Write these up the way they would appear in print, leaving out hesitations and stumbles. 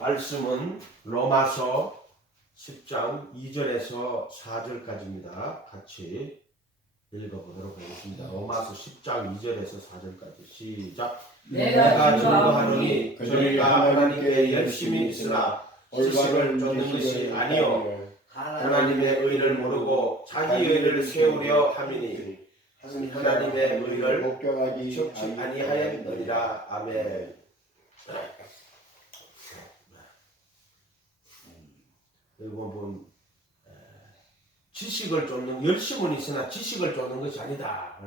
말씀은 로마서 10장 2절에서 4절까지입니다. 같이 읽어보도록 하겠습니다. 로마서 10장 2절에서 4절까지 시작. 내가 증거하노니 저희가 하나님께 열심히 있으나 지식을 쫓는 것이 아니요 하나님의 의를 모르고 자기 의를 세우려 함이니 하나님의 의를 목격하기 적지 아니하였느니라. 아멘. 그리고 본 지식을 쫓는 열심은 있으나 지식을 쫓는 것이 아니다.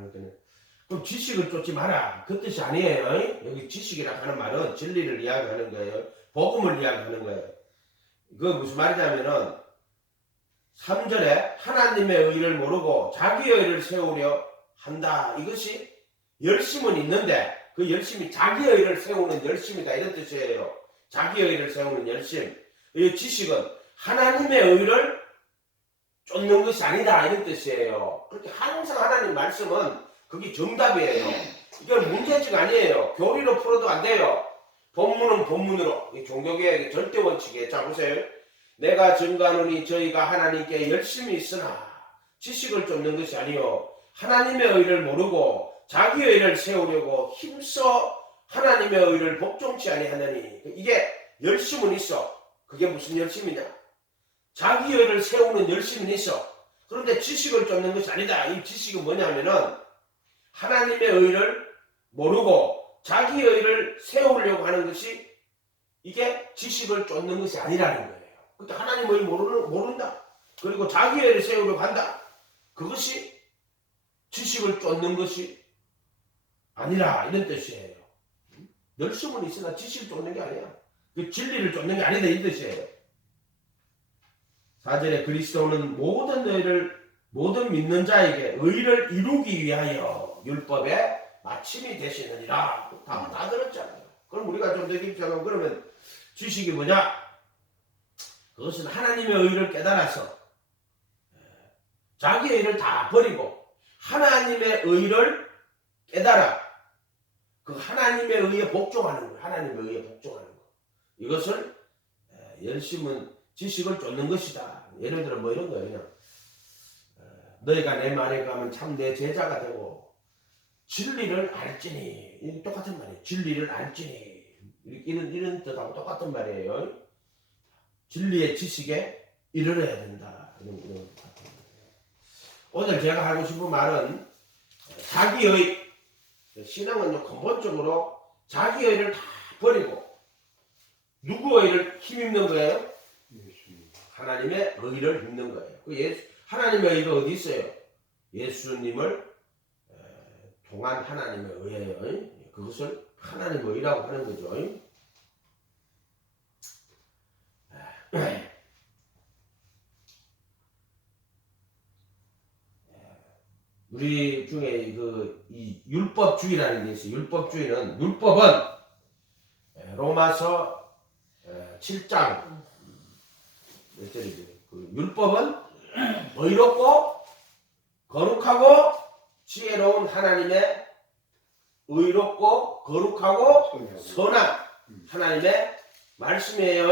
그럼 지식을 쫓지 마라. 그 뜻이 아니에요. 여기 지식이라 하는 말은 진리를 이야기하는 거예요. 복음을 이야기하는 거예요. 그 무슨 말이냐면은 3절에 하나님의 의를 모르고 자기 의를 세우려 한다. 이것이 열심은 있는데 그 열심이 자기 의를 세우는 열심이다. 이런 뜻이에요. 자기 의를 세우는 열심. 이 지식은 하나님의 의를 쫓는 것이 아니다. 이런 뜻이에요. 그렇게 항상 하나님 말씀은 그게 정답이에요. 이건 문제지가 아니에요. 교리로 풀어도 안 돼요. 본문은 본문으로. 이 종교개혁의 절대 원칙이에요. 자 보세요. 내가 증거하노니 저희가 하나님께 열심히 있으나 지식을 쫓는 것이 아니요 하나님의 의를 모르고 자기 의를 세우려고 힘써 하나님의 의를 복종치 아니하느니. 이게 열심은 있어. 그게 무슨 열심이냐? 자기 의를 세우는 열심은 있어. 그런데 지식을 쫓는 것이 아니다. 이 지식은 뭐냐면은 하나님의 의를 모르고 자기 의를 세우려고 하는 것이 이게 지식을 쫓는 것이 아니라는 거예요. 그러니까 하나님의 의를 모른다. 그리고 자기 의를 세우려고 한다. 그것이 지식을 쫓는 것이 아니라 이런 뜻이에요. 열심은 있으나 지식을 쫓는 게 아니야. 그 진리를 쫓는 게 아니다 이 뜻이에요. 4절에 그리스도는 모든 믿는 자에게 의를 이루기 위하여 율법의 마침이 되시느니라. 다 들었잖아요. 그럼 우리가 좀 더 깊이하면 그러면 지식이 뭐냐? 그것은 하나님의 의를 깨달아서 자기 의를 다 버리고 하나님의 의를 깨달아 그 하나님의 의에 복종하는 거예요. 하나님의 의에 복종하는 거. 이것을 열심은 지식을 쫓는 것이다. 예를 들어 뭐 이런 거예요. 그냥 너희가 내 말에 가면 참 내 제자가 되고 진리를 알지니. 똑같은 말이에요. 진리를 알지니. 이런 뜻하고 똑같은 말이에요. 진리의 지식에 이르러야 된다. 이런 같은 말이에요. 오늘 제가 하고 싶은 말은 자기의 신앙은 근본적으로 자기 의를 다 버리고 누구 의를 힘입는 거예요? 하나님의 의를 힘는 거예요. 하나님의 의가 어디 있어요? 예수님을 통한 하나님의 의예요. 그것을 하나님의 의라고 하는 거죠. 우리 중에 이 율법주의라는 게 있어요. 율법은 로마서 7장 몇 절이죠? 율법은 의롭고 거룩하고 지혜로운 하나님의 의롭고 거룩하고 선한 하나님의 말씀이에요.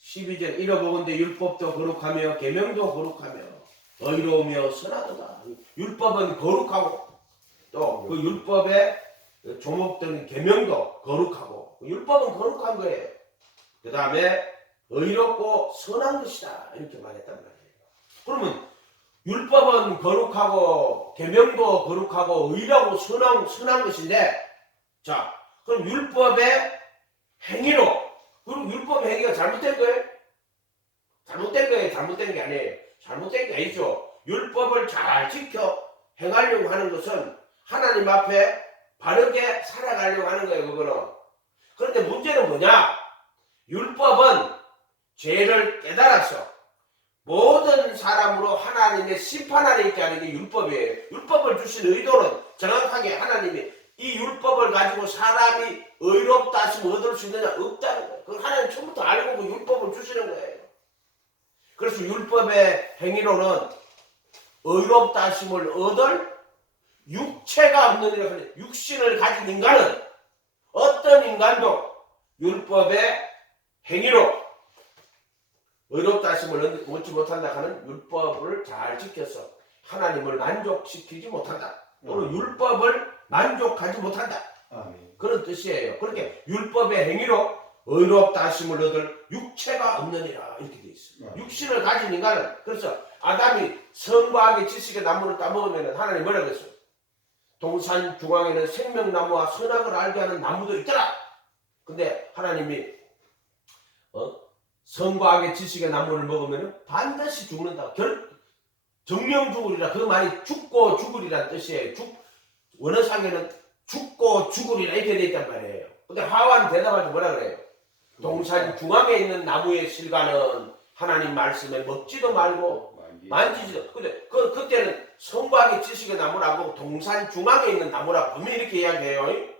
12절 잃어보건대 율법도 거룩하며 계명도 거룩하며 의로우며 선하도다. 율법은 거룩하고 또 그 율법의 조목된 계명도 거룩하고 율법은 거룩한 거예요. 그 다음에 의롭고 선한 것이다 이렇게 말했단 말이에요. 그러면 율법은 거룩하고 계명도 거룩하고 의라고 선한 것인데 자 그럼 율법의 행위로 그럼 율법의 행위가 잘못된 거예요? 잘못된 거예요? 잘못된 게 아니에요. 잘못된 게 아니죠. 율법을 잘 지켜 행하려고 하는 것은 하나님 앞에 바르게 살아가려고 하는 거예요. 그거는. 그런데 문제는 뭐냐? 율법은 죄를 깨달아서 모든 사람으로 하나님의 심판 아래 있게 하는 게 율법이에요. 율법을 주신 의도는 정확하게 하나님이 이 율법을 가지고 사람이 의롭다 하시면 얻을 수 있느냐? 없다는 거예요. 그걸 하나님 처음부터 알고 그 율법을 주시는 거예요. 그래서 율법의 행위로는 의롭다 하심을 얻을 육체가 없는 일을 육신을 가진 인간은 어떤 인간도 율법의 행위로 의롭다 하심을 얻지 못한다 하는 율법을 잘 지켜서 하나님을 만족시키지 못한다. 또는 율법을 만족하지 못한다. 아멘. 그런 뜻이에요. 그렇게 율법의 행위로 의롭다 하심을 얻을 육체가 없느니라 이렇게 돼 있어요. 육신을 가진 인간은 그래서 아담이 선과 악의 지식의 나무를 따먹으면 하나님 뭐라고 했어요? 동산 중앙에는 생명나무와 선악을 알게 하는 나무도 있더라. 근데 하나님이 선과 악의 지식의 나무를 먹으면 반드시 죽는다. 정령 죽으리라. 그 말이 죽고 죽으리란 뜻이에요. 원어상에는 죽고 죽으리라 이렇게 돼 있단 말이에요. 근데 하와는 대답할 때 뭐라 그래요? 동산 중앙에 있는 나무의 실과는 하나님 말씀에 먹지도 말고 만지지도. 근데 그때는 선과 악의 지식의 나무라고 동산 중앙에 있는 나무라고 분명히 이렇게 이야기해요.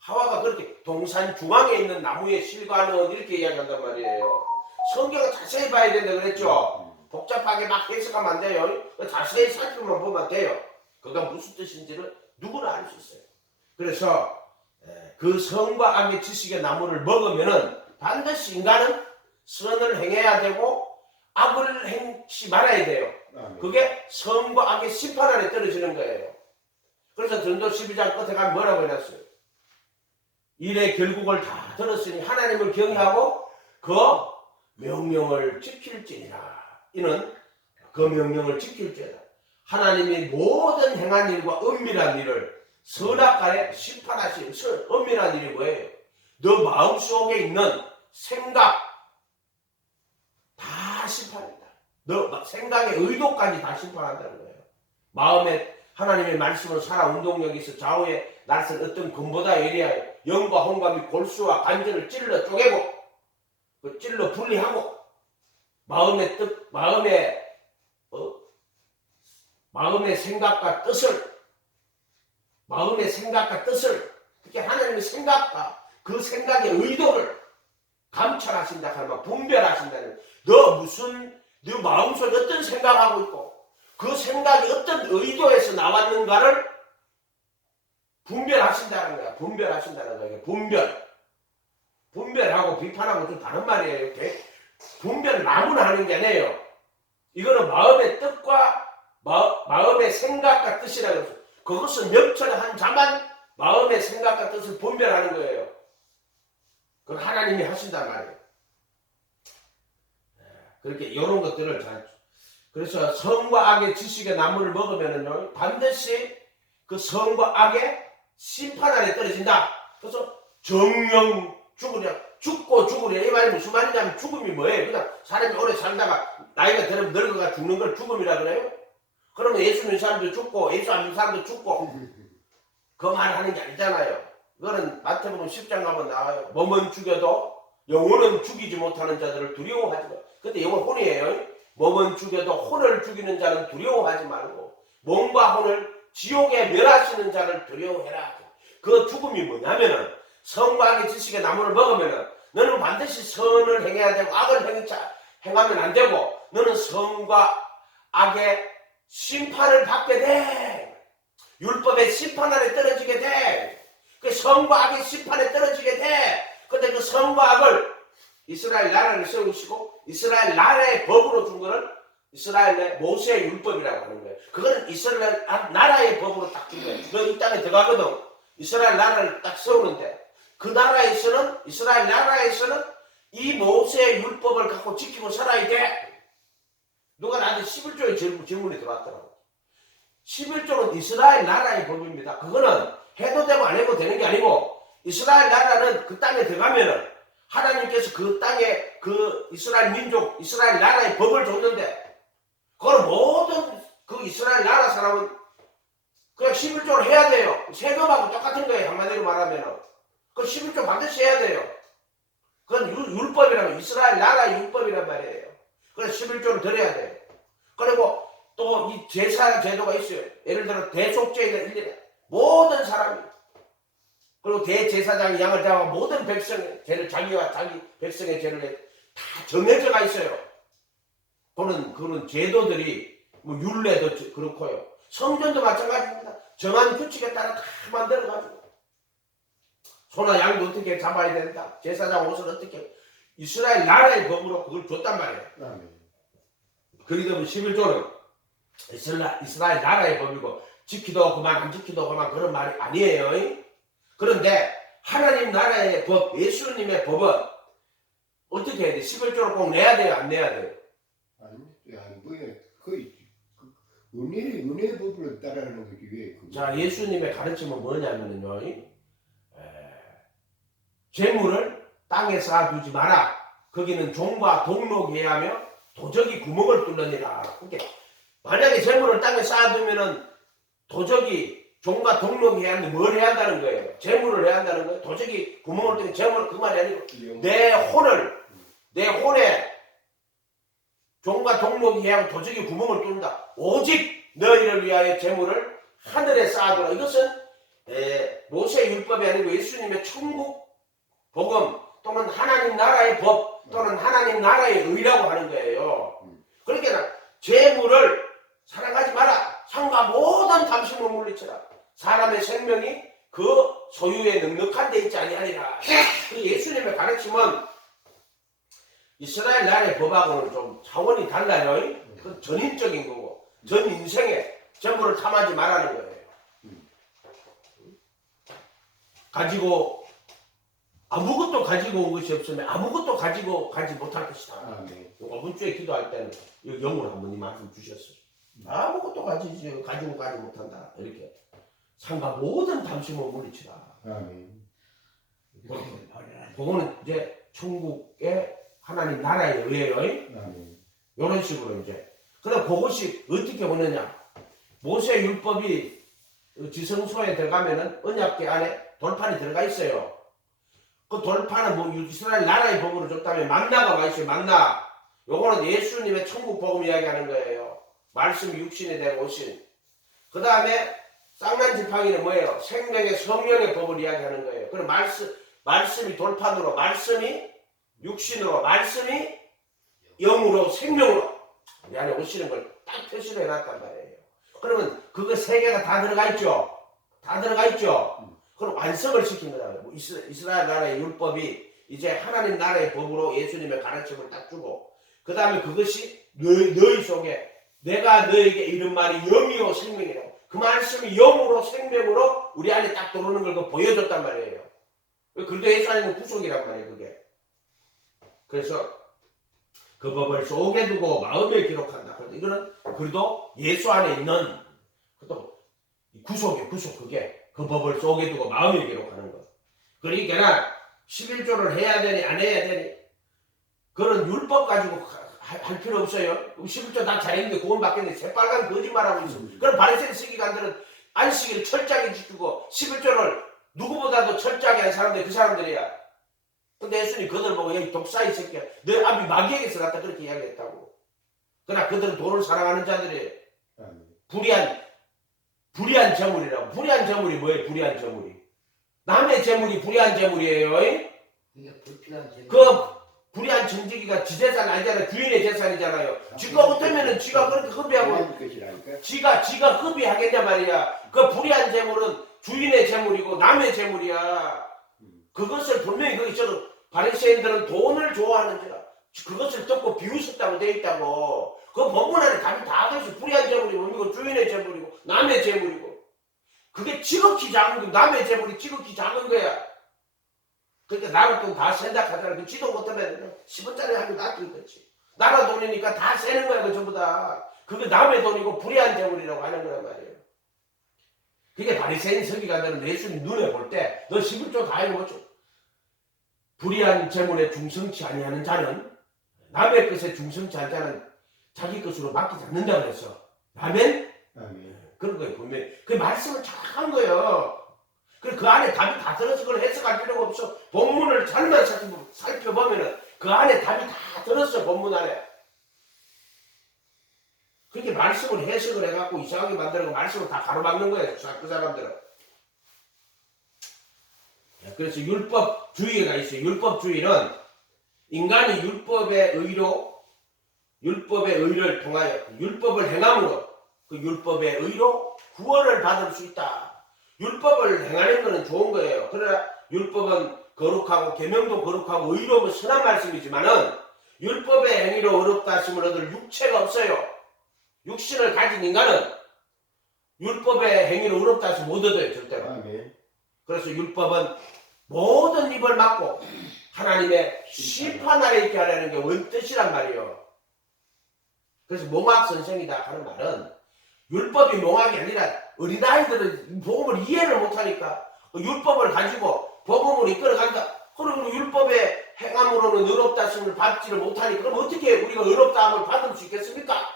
하와가 그렇게 동산 중앙에 있는 나무의 실과는 이렇게 이야기한단 말이에요. 성경을 자세히 봐야 된다 그랬죠. 복잡하게 막 해석하면 안 돼요. 자세히 살펴만 보면 돼요. 그가 무슨 뜻인지를 누구나 알 수 있어요. 그래서 그 선과 악의 지식의 나무를 먹으면은 반드시 인간은 선을 행해야 되고 악을 행치 말아야 돼요. 그게 선과 악의 심판 아래 떨어지는 거예요. 그래서 전도 12장 끝에 가면 뭐라고 해놨어요? 일의 결국을 다 들었으니 하나님을 경외하고 그 명령을 지킬지니라. 이는 그 명령을 지킬지니라. 하나님이 모든 행한 일과 은밀한 일을 선악간에 심판하신 은밀한 일이 뭐예요? 너 마음속에 있는 생각 다 심판한다. 너 생각의 의도까지 다 심판한다는 거예요. 마음에 하나님의 말씀으로 살아 운동력이 있어 좌우에 날선 어떤 금보다 예리하여 영과 혼과 및 골수와 관절을 찔러 쪼개고 찔러 분리하고 마음의 뜻, 마음의 생각과 뜻을 특히 하나님의 생각과 그 생각의 의도를 감찰하신다 하면 분별하신다는 너 마음속에 어떤 생각하고 있고 그 생각이 어떤 의도에서 나왔는가를 분별하신다는 거야. 분별하신다는 거야. 분별하고 비판하고 좀 다른 말이에요. 분별 나무나 하는 게 아니에요. 이거는 마음의 뜻과 마음의 생각과 뜻이라고 해서 그것은 명철한 자만 마음의 생각과 뜻을 분별하는 거예요. 그건 하나님이 하신단 말이에요. 그렇게 이런 것들을 그래서 선과 악의 지식의 나무를 먹으면은요 반드시 그 선과 악의 심판 아래 떨어진다. 그래서 정령 죽고 죽으랴 이 말이 무슨 말이냐면 죽음이 뭐예요? 그냥 사람이 오래 살다가 나이가 들으면 늙어가 죽는 걸 죽음이라 그래요? 그러면 예수 믿는 사람도 죽고 예수 안 믿는 사람도 죽고 그 말 하는 게 아니잖아요. 그거는 마태복음 10장 가면 나와요. 몸은 죽여도 영혼은 죽이지 못하는 자들을 두려워하지 마. 근데 영혼 혼이에요. 몸은 죽여도 혼을 죽이는 자는 두려워하지 말고 몸과 혼을 지옥에 멸하시는 자를 두려워해라. 그 죽음이 뭐냐면은 선과 악의 지식의 나무를 먹으면은 너는 반드시 선을 행해야 되고 악을 행하면 안 되고 너는 선과 악의 심판을 받게 돼. 율법의 심판 아래 떨어지게 돼. 그 선과 악의 심판에 떨어지게 돼. 근데 그 선과 악을 이스라엘 나라를 세우시고 이스라엘 나라의 법으로 준 거를 이스라엘의 모세의 율법이라고 하는 거예요. 그거는 이스라엘 나라의 법으로 딱 준 거예요. 너 이 땅에 들어가거든. 이스라엘 나라를 딱 세우는데 그 나라에서는 이스라엘 나라에서는 이 모세의 율법을 갖고 지키고 살아야 돼. 누가 나한테 11조의 질문이 들어왔더라고. 11조는 이스라엘 나라의 법입니다. 그거는 해도 되고 안 해도 되는 게 아니고 이스라엘 나라는 그 땅에 들어가면은 하나님께서 그 땅에 그 이스라엘 민족, 이스라엘 나라의 법을 줬는데 그걸 모든 그 이스라엘 나라 사람은 그냥 11조를 해야 돼요. 세금하고 똑같은 거예요. 한마디로 말하면은. 그 11조 반드시 해야 돼요. 그건 율법이라고 이스라엘 나라의 율법이란 말이에요. 그래서 11조를 드려야 돼요. 그리고 또 이 제사 제도가 있어요. 예를 들어 대속죄는 1년에 모든 사람이 그리고 대제사장이 양을 잡아 모든 백성의 죄를 자기와 자기 백성의 죄를 다 정해져가 있어요. 그런 제도들이 뭐 율례도 그렇고요. 성전도 마찬가지입니다. 정한 규칙에 따라 다 만들어가지고 소나 양도 어떻게 잡아야 된다. 제사장 옷을 어떻게 이스라엘 나라의 법으로 그걸 줬단 말이에요. 아멘. 그렇기 때문에 11조는 이스라엘 나라의 법이고 지키도 그만 안 지키도 그만 그런 말이 아니에요. 그런데 하나님 나라의 법, 예수님의 법은 어떻게 해야 돼? 11조를 꼭 내야 돼요? 안 내야 돼요? 아니, 뭐야, 거의 은혜의 법을 따라하는 거지 왜? 그거. 자, 예수님의 가르침은 뭐냐면요, 재물을 땅에 쌓아두지 마라. 거기는 종과 동록이 해야 하며 도적이 구멍을 뚫느니라. 그러니까 만약에 재물을 땅에 쌓아두면은 도적이 종과 동록이 해야 하는데 뭘 해야 한다는 거예요? 재물을 해야 한다는 거예요? 도적이 구멍을 뚫는 재물 그 말이 아니고 내 혼에 종과 동록이 해야 하고 도적이 구멍을 뚫는다. 오직 너희를 위하여 재물을 하늘에 쌓아두라. 이것은 모세 율법이 아니고 예수님의 천국 복음 또는 하나님 나라의 법 또는 하나님 나라의 의라고 하는 거예요. 그러니까 재물을 사랑하지 마라. 상과 모든 탐심을 물리쳐라. 사람의 생명이 그 소유에 넉넉한 데 있지 아니하리라. 예수님의 가르침은 이스라엘 나라의 법하고는 좀 차원이 달라요. 그 전인적인 거고 전 인생에 재물을 탐하지 말라는 거예요. 가지고 아무것도 가지고 온 것이 없으면 아무것도 가지고 가지 못할 것이다. 이번 주에 기도할 때는 영으로 한번 이 말씀 주셨어요. 아무것도 가지고 가지 못한다. 이렇게 상과 모든 탐심을 물리치라. 그거는 이제 천국의 하나님 나라의 의예요. 이런 식으로 이제. 그럼 그것이 어떻게 오느냐? 모세 율법이 지성소에 들어가면은 언약궤 안에 돌판이 들어가 있어요. 그 돌판은 뭐 이스라엘 나라의 법으로 줬다면 만나가 와 있어요. 만나. 요거는 예수님의 천국 복음 이야기하는 거예요. 말씀이 육신이 되고 오신. 그 다음에 쌍난 지팡이는 뭐예요? 생명의 성령의 법을 이야기하는 거예요. 그럼 말씀이 돌판으로, 말씀이 육신으로, 말씀이 영으로, 생명으로 우리 안에 오시는 걸 딱 표시를 해놨단 말이에요. 그러면 그거 세 개가 다 들어가 있죠? 다 들어가 있죠? 그럼 완성을 시킨 거잖아요. 이스라엘 나라의 율법이 이제 하나님 나라의 법으로 예수님의 가르침을 딱 주고 그 다음에 그것이 너희 속에 내가 너에게 이런 말이 영이요 생명이라고 그 말씀이 영으로 생명으로 우리 안에 딱 들어오는 걸 보여줬단 말이에요. 그래도 예수 안에는 구속이란 말이에요. 그게. 그래서 그 법을 속에 두고 마음에 기록한다. 이거는 그래도 예수 안에 있는 또 구속이에요. 구속 그게. 그 법을 속에 두고 마음에 기록하는 것. 그러니까 11조를 해야 되니 안 해야 되니 그런 율법 가지고 할 필요 없어요. 11조 다 잘했는데 구원 받겠는데 새빨간 거짓말하고 있어. 그럼 바리새인 서기관들은 안식일을 철저하게 지키고 11조를 누구보다도 철저하게 한 사람들이 그 사람들이야. 근데 예수님 그들 보고 여기 독사이 새끼야. 너 아비 마귀에게서 갔다 그렇게 이야기했다고. 그러나 그들은 돈을 사랑하는 자들이에요. 불의한 재물이라고. 불의한 재물이 뭐예요? 불의한 재물이. 남의 재물이 불의한 재물이에요. 그 불의한 정직이가 지 재산 아니잖아요. 주인의 재산이잖아요. 지가 어떠면은 지가 그렇게 흡입하고 지가 흡입하겠냐 말이야. 그 불의한 재물은 주인의 재물이고 남의 재물이야. 그것을 분명히 거기서 바리새인들은 돈을 좋아하는지라 그것을 듣고 비웃었다고 돼 있다고. 그 본문 안에 답이 다 그래서 불의한 재물이 뭡니까? 주인의 재물이고 남의 재물이고 그게 지극히 작은 거 남의 재물이 지극히 작은 거야. 그러니까 나라 돈 다 생각하잖아. 그 지도 못하면 10원짜리 하면 낚일 거지. 나라 돈이니까 다 세는 거야. 그 전부 다. 그게 남의 돈이고 불의한 재물이라고 하는 거란 말이에요. 그게 바리새인 서기관들은 예수님 눈에 볼 때 너 11조 다 해고 불의한 재물에 중성치 아니하는 자는 남의 것에 중성치 않은 자는 자기 것으로 맡기지 않는다 그랬어. 아멘? 그런 거예요. 분명히. 그 말씀은 정확한 거예요. 그 안에 답이 다 들어서 그걸 해석할 필요가 없어. 본문을 잘만 살펴보면 그 안에 답이 다 들었어. 본문 안에. 그렇게 말씀을 해석을 해갖고 이상하게 만들고 말씀을 다 가로막는 거예요. 그 사람들은. 그래서 율법주의가 있어요. 율법주의는 인간이 율법의 의를 통하여 율법을 행함으로 그 율법의 의로 구원을 받을 수 있다. 율법을 행하는 것은 좋은 거예요. 그러나 율법은 거룩하고 계명도 거룩하고 의로운 선한 말씀이지만은 율법의 행위로 어렵다 하심을 얻을 육체가 없어요. 육신을 가진 인간은 율법의 행위로 어렵다 하심 못 얻어요. 절대로. 아멘. 그래서 율법은 모든 입을 막고 하나님의 심판 아래 있게 하려는 게 원뜻이란 말이에요. 그래서 몽학 선생이다 하는 말은 율법이 몽학이 아니라 어린아이들은 복음을 이해를 못하니까 율법을 가지고 복음을 이끌어간다. 그러면 율법의 행함으로는 의롭다 하심을 받지를 못하니까 그럼 어떻게 우리가 의롭다 함을 받을 수 있겠습니까?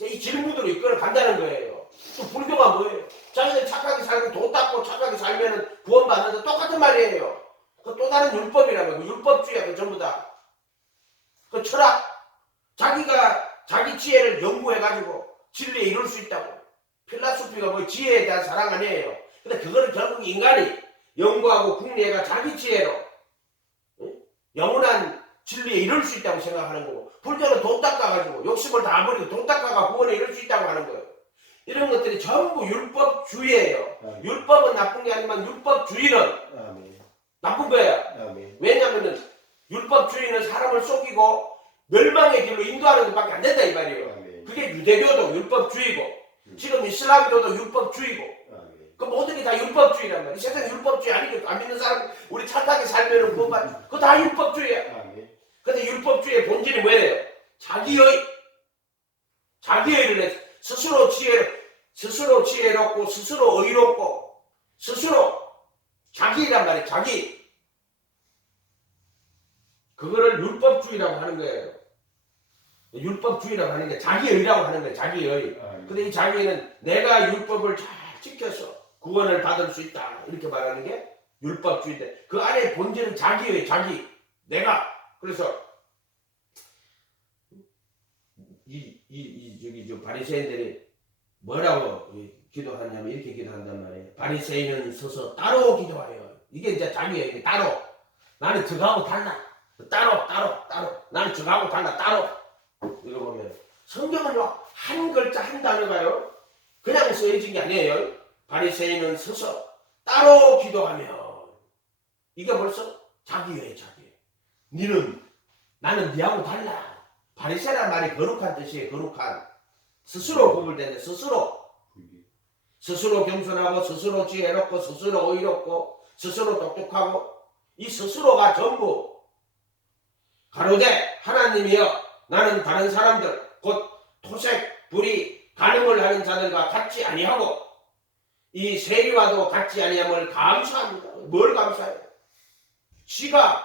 이 질문으로 이끌어간다는 거예요. 또 불교가 뭐예요? 자기들 착하게 살고 도 닦고 착하게 살면 구원받는다. 똑같은 말이에요. 그 또 다른 율법이라고 그 율법주의야. 그 전부 다. 그 철학. 자기가 자기 지혜를 연구해가지고 진리에 이룰 수 있다고. 필라소피가 뭐 지혜에 대한 사랑 아니에요. 근데 그거는 결국 인간이 연구하고 국리해가 자기 지혜로 영원한 진리에 이룰 수 있다고 생각하는 거고, 불교는 돈 닦아가지고 욕심을 다 버리고 돈 닦아가 구원에 이룰 수 있다고 하는 거예요. 이런 것들이 전부 율법주의예요. 아멘. 율법은 나쁜 게 아니지만 율법주의는 아멘. 나쁜 거예요. 아멘. 왜냐하면 율법주의는 사람을 속이고 멸망의 길로 인도하는 것밖에 안 된다 이 말이에요. 아멘. 그게 유대교도 율법주의고 지금 이슬람교도 율법주의고 아멘. 그 모든 게 다 율법주의란 말이야. 이 세상 율법주의 아니겠어. 안 믿는 사람 우리 착하게 살면은 그거 다 율법주의야. 아멘. 근데 율법주의의 본질이 뭐예요? 자기의를 해. 스스로 지혜롭고 스스로 의롭고 스스로 자기란 말이에요. 자기. 그거를 율법주의라고 하는 거예요. 율법주의라고 하는 게 자기의라고 하는 거예요. 자기의. 근데 이 자기는 내가 율법을 잘 지켜서 구원을 받을 수 있다. 이렇게 말하는 게 율법주의인데 그 안에 본질은 자기의 자기. 내가. 그래서 저기 바리새인들이 뭐라고 기도하냐면 이렇게 기도한단 말이에요. 바리새인은 서서 따로 기도하여. 이게 이제 자기예요. 이게 따로. 나는 저하고 달라. 따로. 나는 저하고 달라. 따로. 이거 보면 성경은 한 글자 한 단어가요. 그냥 쓰여진 게 아니에요. 바리새인은 서서 따로 기도하며. 이게 벌써 자기예요. 자기. 나는 네하고 달라. 바리새란 말이 거룩한 뜻이에요. 거룩한. 스스로 구분되는 스스로 겸손하고 스스로 지혜롭고 스스로 의롭고 스스로 똑똑하고 이 스스로가 전부 가로되 하나님이여 나는 다른 사람들 곧 토색, 불의, 간음을 하는 자들과 같지 아니하고 이 세리와도 같지 아니함을 감사합니다. 뭘 감사해요? 지가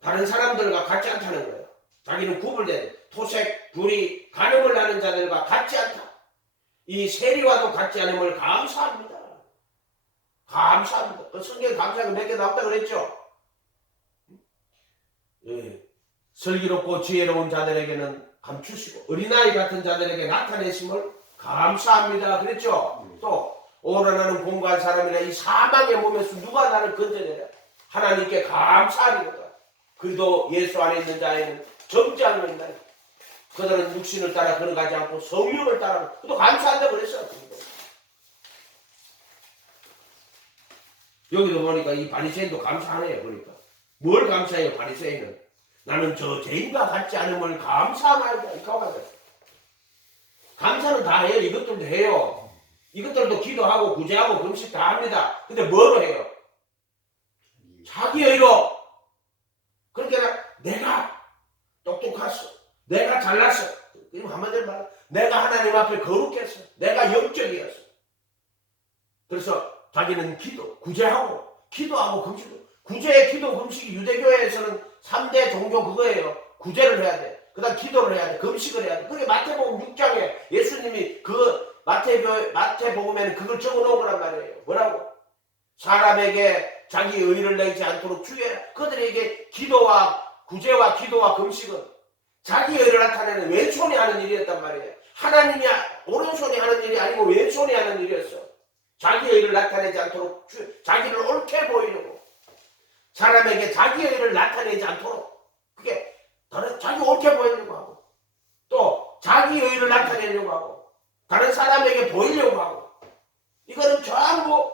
다른 사람들과 같지 않다는 거예요. 자기는 구분된 토색, 불의, 간음을 하는 자들과 같지 않다. 이 세리와도 같지 않음을 감사합니다. 감사합니다. 그 성경에 감사가 몇 개 나왔다 그랬죠? 예. 슬기롭고 지혜로운 자들에게는 감추시고 어린아이 같은 자들에게 나타내심을 감사합니다. 그랬죠? 또 오라나는 공부한 사람이라 이 사망의 몸에서 누가 나를 건져내라. 하나님께 감사하리로다. 그래도 예수 안에 있는 자에는 젊지 않는 날 그들은 육신을 따라 걸어가지 않고 성령을 따라 또 감사한다고 그랬어요. 여기도 보니까 이 바리새인도 감사하네요. 그러니까 뭘 감사해요? 바리새인은 나는 저 죄인과 같지 않음을 감사하나이다. 이렇게 하거든. 감사는 다 해요. 이것들도 해요. 이것들도 기도하고 구제하고 금식 다 합니다. 근데 뭐로 해요? 자기의로. 그러니까 내가 똑똑했어. 내가 잘났어. 한마디로 말해. 내가 하나님 앞에 거룩했어. 내가 영적이었어. 그래서 자기는 구제하고 기도하고 금식도. 구제, 기도, 금식이 유대교회에서는 3대 종교 그거예요. 구제를 해야 돼. 그 다음 기도를 해야 돼. 금식을 해야 돼. 그게 마태복음 6장에 예수님이 마태복음에는 그걸 적어놓은 거란 말이에요. 뭐라고? 사람에게 자기 의를 내지 않도록 주의해라. 그들에게 구제와 기도와 금식은 자기 의를 나타내는 왼손이 하는 일이었단 말이에요. 하나님이 오른손이 하는 일이 아니고 왼손이 하는 일이었어. 자기 의를 나타내지 않도록 자기를 옳게 보이려고. 사람에게 자기 의를 나타내지 않도록. 그게 다른 자기 옳게 보이려고 하고 또 자기 의를 나타내려고 하고 다른 사람에게 보이려고 하고 이거는 전부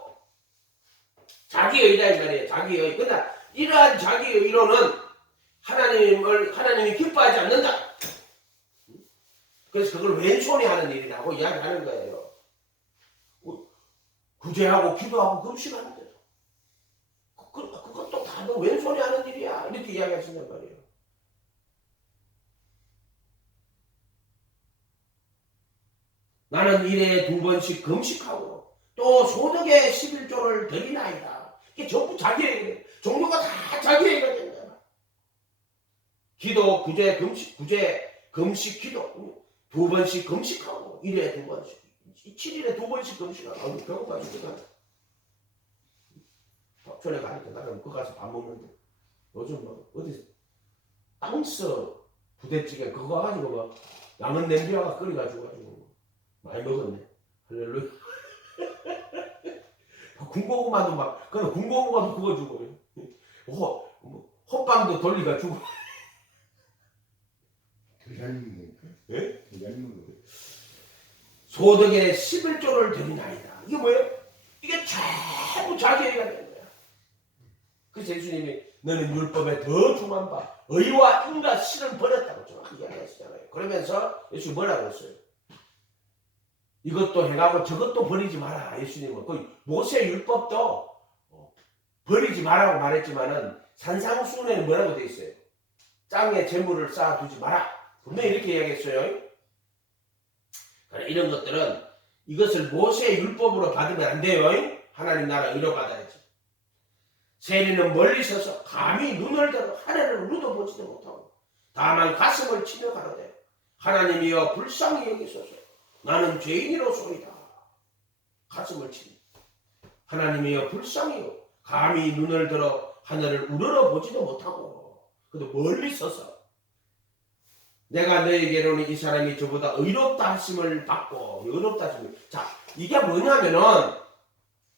자기의다 이 말이에요. 자기의. 그러나 이러한 자기의 의로는 하나님이 기뻐하지 않는다. 그래서 그걸 왼손이 하는 일이라고 이야기하는 거예요. 구제하고 기도하고 금식하는데도 그것도 다 너 왼손이 하는 일이야. 이렇게 이야기하신단 말이에요. 나는 일에 2번씩 금식하고 또 소득의 11조를 드리나이다. 이게 전부 자기 얘기예요. 종류가 다 자기 얘기가 된 거야. 기도, 구제, 금식, 기도 2번씩 금식하고 1에 2번씩 7일에 2번씩 금식하고 병원 가서 전에 가니까 나는 그 가서 밥 먹는데 요즘 뭐 어디 땅스 부대찌개 그거 가지고 막 양은 냄비와가 끓여가지고 많이 먹었네. 할렐루야. 군고구마도 막 그냥 군고구마도 그거 주고 헛방도 돌리가 주고. 더 닮은 거니까. 예? 더 닮은 거. 소득의 11조를 드리나이다. 이게 뭐예요? 이게 전부 자기 얘기가 되는 거야. 그래서 예수님이 너는 율법에 더 중한 바 의와 인과 실을 버렸다고 정확히 이야기하시잖아요. 그러면서 예수님이 뭐라고 했어요? 이것도 행하고 저것도 버리지 마라. 예수님은 그 모세 율법도 버리지 마라고 말했지만은 산상수훈에는 뭐라고 돼 있어요? 땅에 재물을 쌓아두지 마라. 분명히 이렇게 이야기했어요. 이런 것들은 이것을 모세 율법으로 받으면 안 돼요. 하나님 나라 의로 받아야지. 세리는 멀리 서서 감히 눈을 들어 하늘을 누워보지도 못하고 다만 가슴을 치며 가로되 하나님이여 불쌍히 여기소서 나는 죄인이로소이다. 가슴을 치며 하나님이여 불쌍히요 감히 눈을 들어 하늘을 우러러보지도 못하고 그도 멀리 서서 내가 너에게로는 이 사람이 저보다 의롭다 하심을 받고 의롭다 하심을 자 이게 뭐냐면은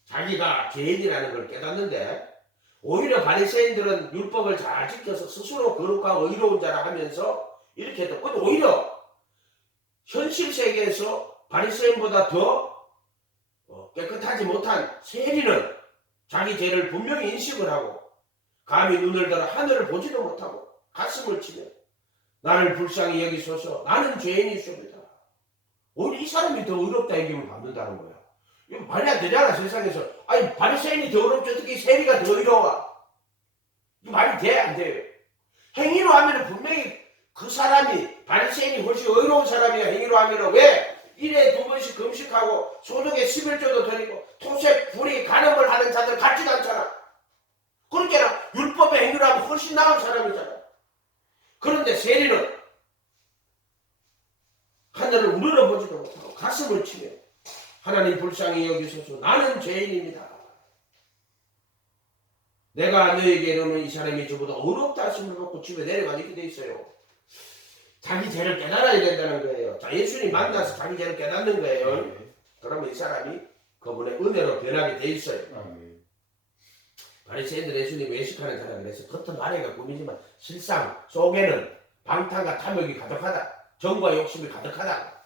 자기가 죄인이라는 걸 깨닫는데 오히려 바리새인들은 율법을 잘 지켜서 스스로 거룩하고 의로운 자라 하면서 이렇게 했던 근데 오히려 현실 세계에서 바리새인보다 더 깨끗하지 못한 세리는 자기 죄를 분명히 인식을 하고 감히 눈을 들어 하늘을 보지도 못하고 가슴을 치며 나를 불쌍히 여기소서 나는 죄인이소이다. 오히려 이 사람이 더 의롭다 얘기를 받는다는 거야. 이거 말이 안 되잖아 세상에서. 아니 바리새인이 더 의롭지 어떻게 세리가 더 의로워? 이 말이 돼 안 돼요? 행위로 하면 분명히 그 사람이 바리새인이 훨씬 의로운 사람이야. 행위로 하면 왜? 1에 2번씩 금식하고 소득의 11조도 드리고 토색, 불이, 간음을 하는 자들 같지도 않잖아. 그러니까 율법의 행위로 하면 훨씬 나은 사람이잖아. 그런데 세리는 하늘을 우러러보지도 못하고 가슴을 치며 하나님 불쌍히 여기소서 나는 죄인입니다. 내가 너에게 이르는 이 사람이 저보다 어렵다 하심을 받고 집에 내려가 이렇게 돼 있어요. 자기 죄를 깨달아야 된다는 거예요. 자 예수님 만나서 자기 죄를 깨닫는 거예요. 그러면 이 사람이 그분의 은혜로 변하게 돼 있어요. 바리새인들 예수님 외식하는 사람이 그래서 겉은 아래가 꾸미지만 실상 속에는 방탕과 탐욕이 가득하다. 정과 욕심이 가득하다.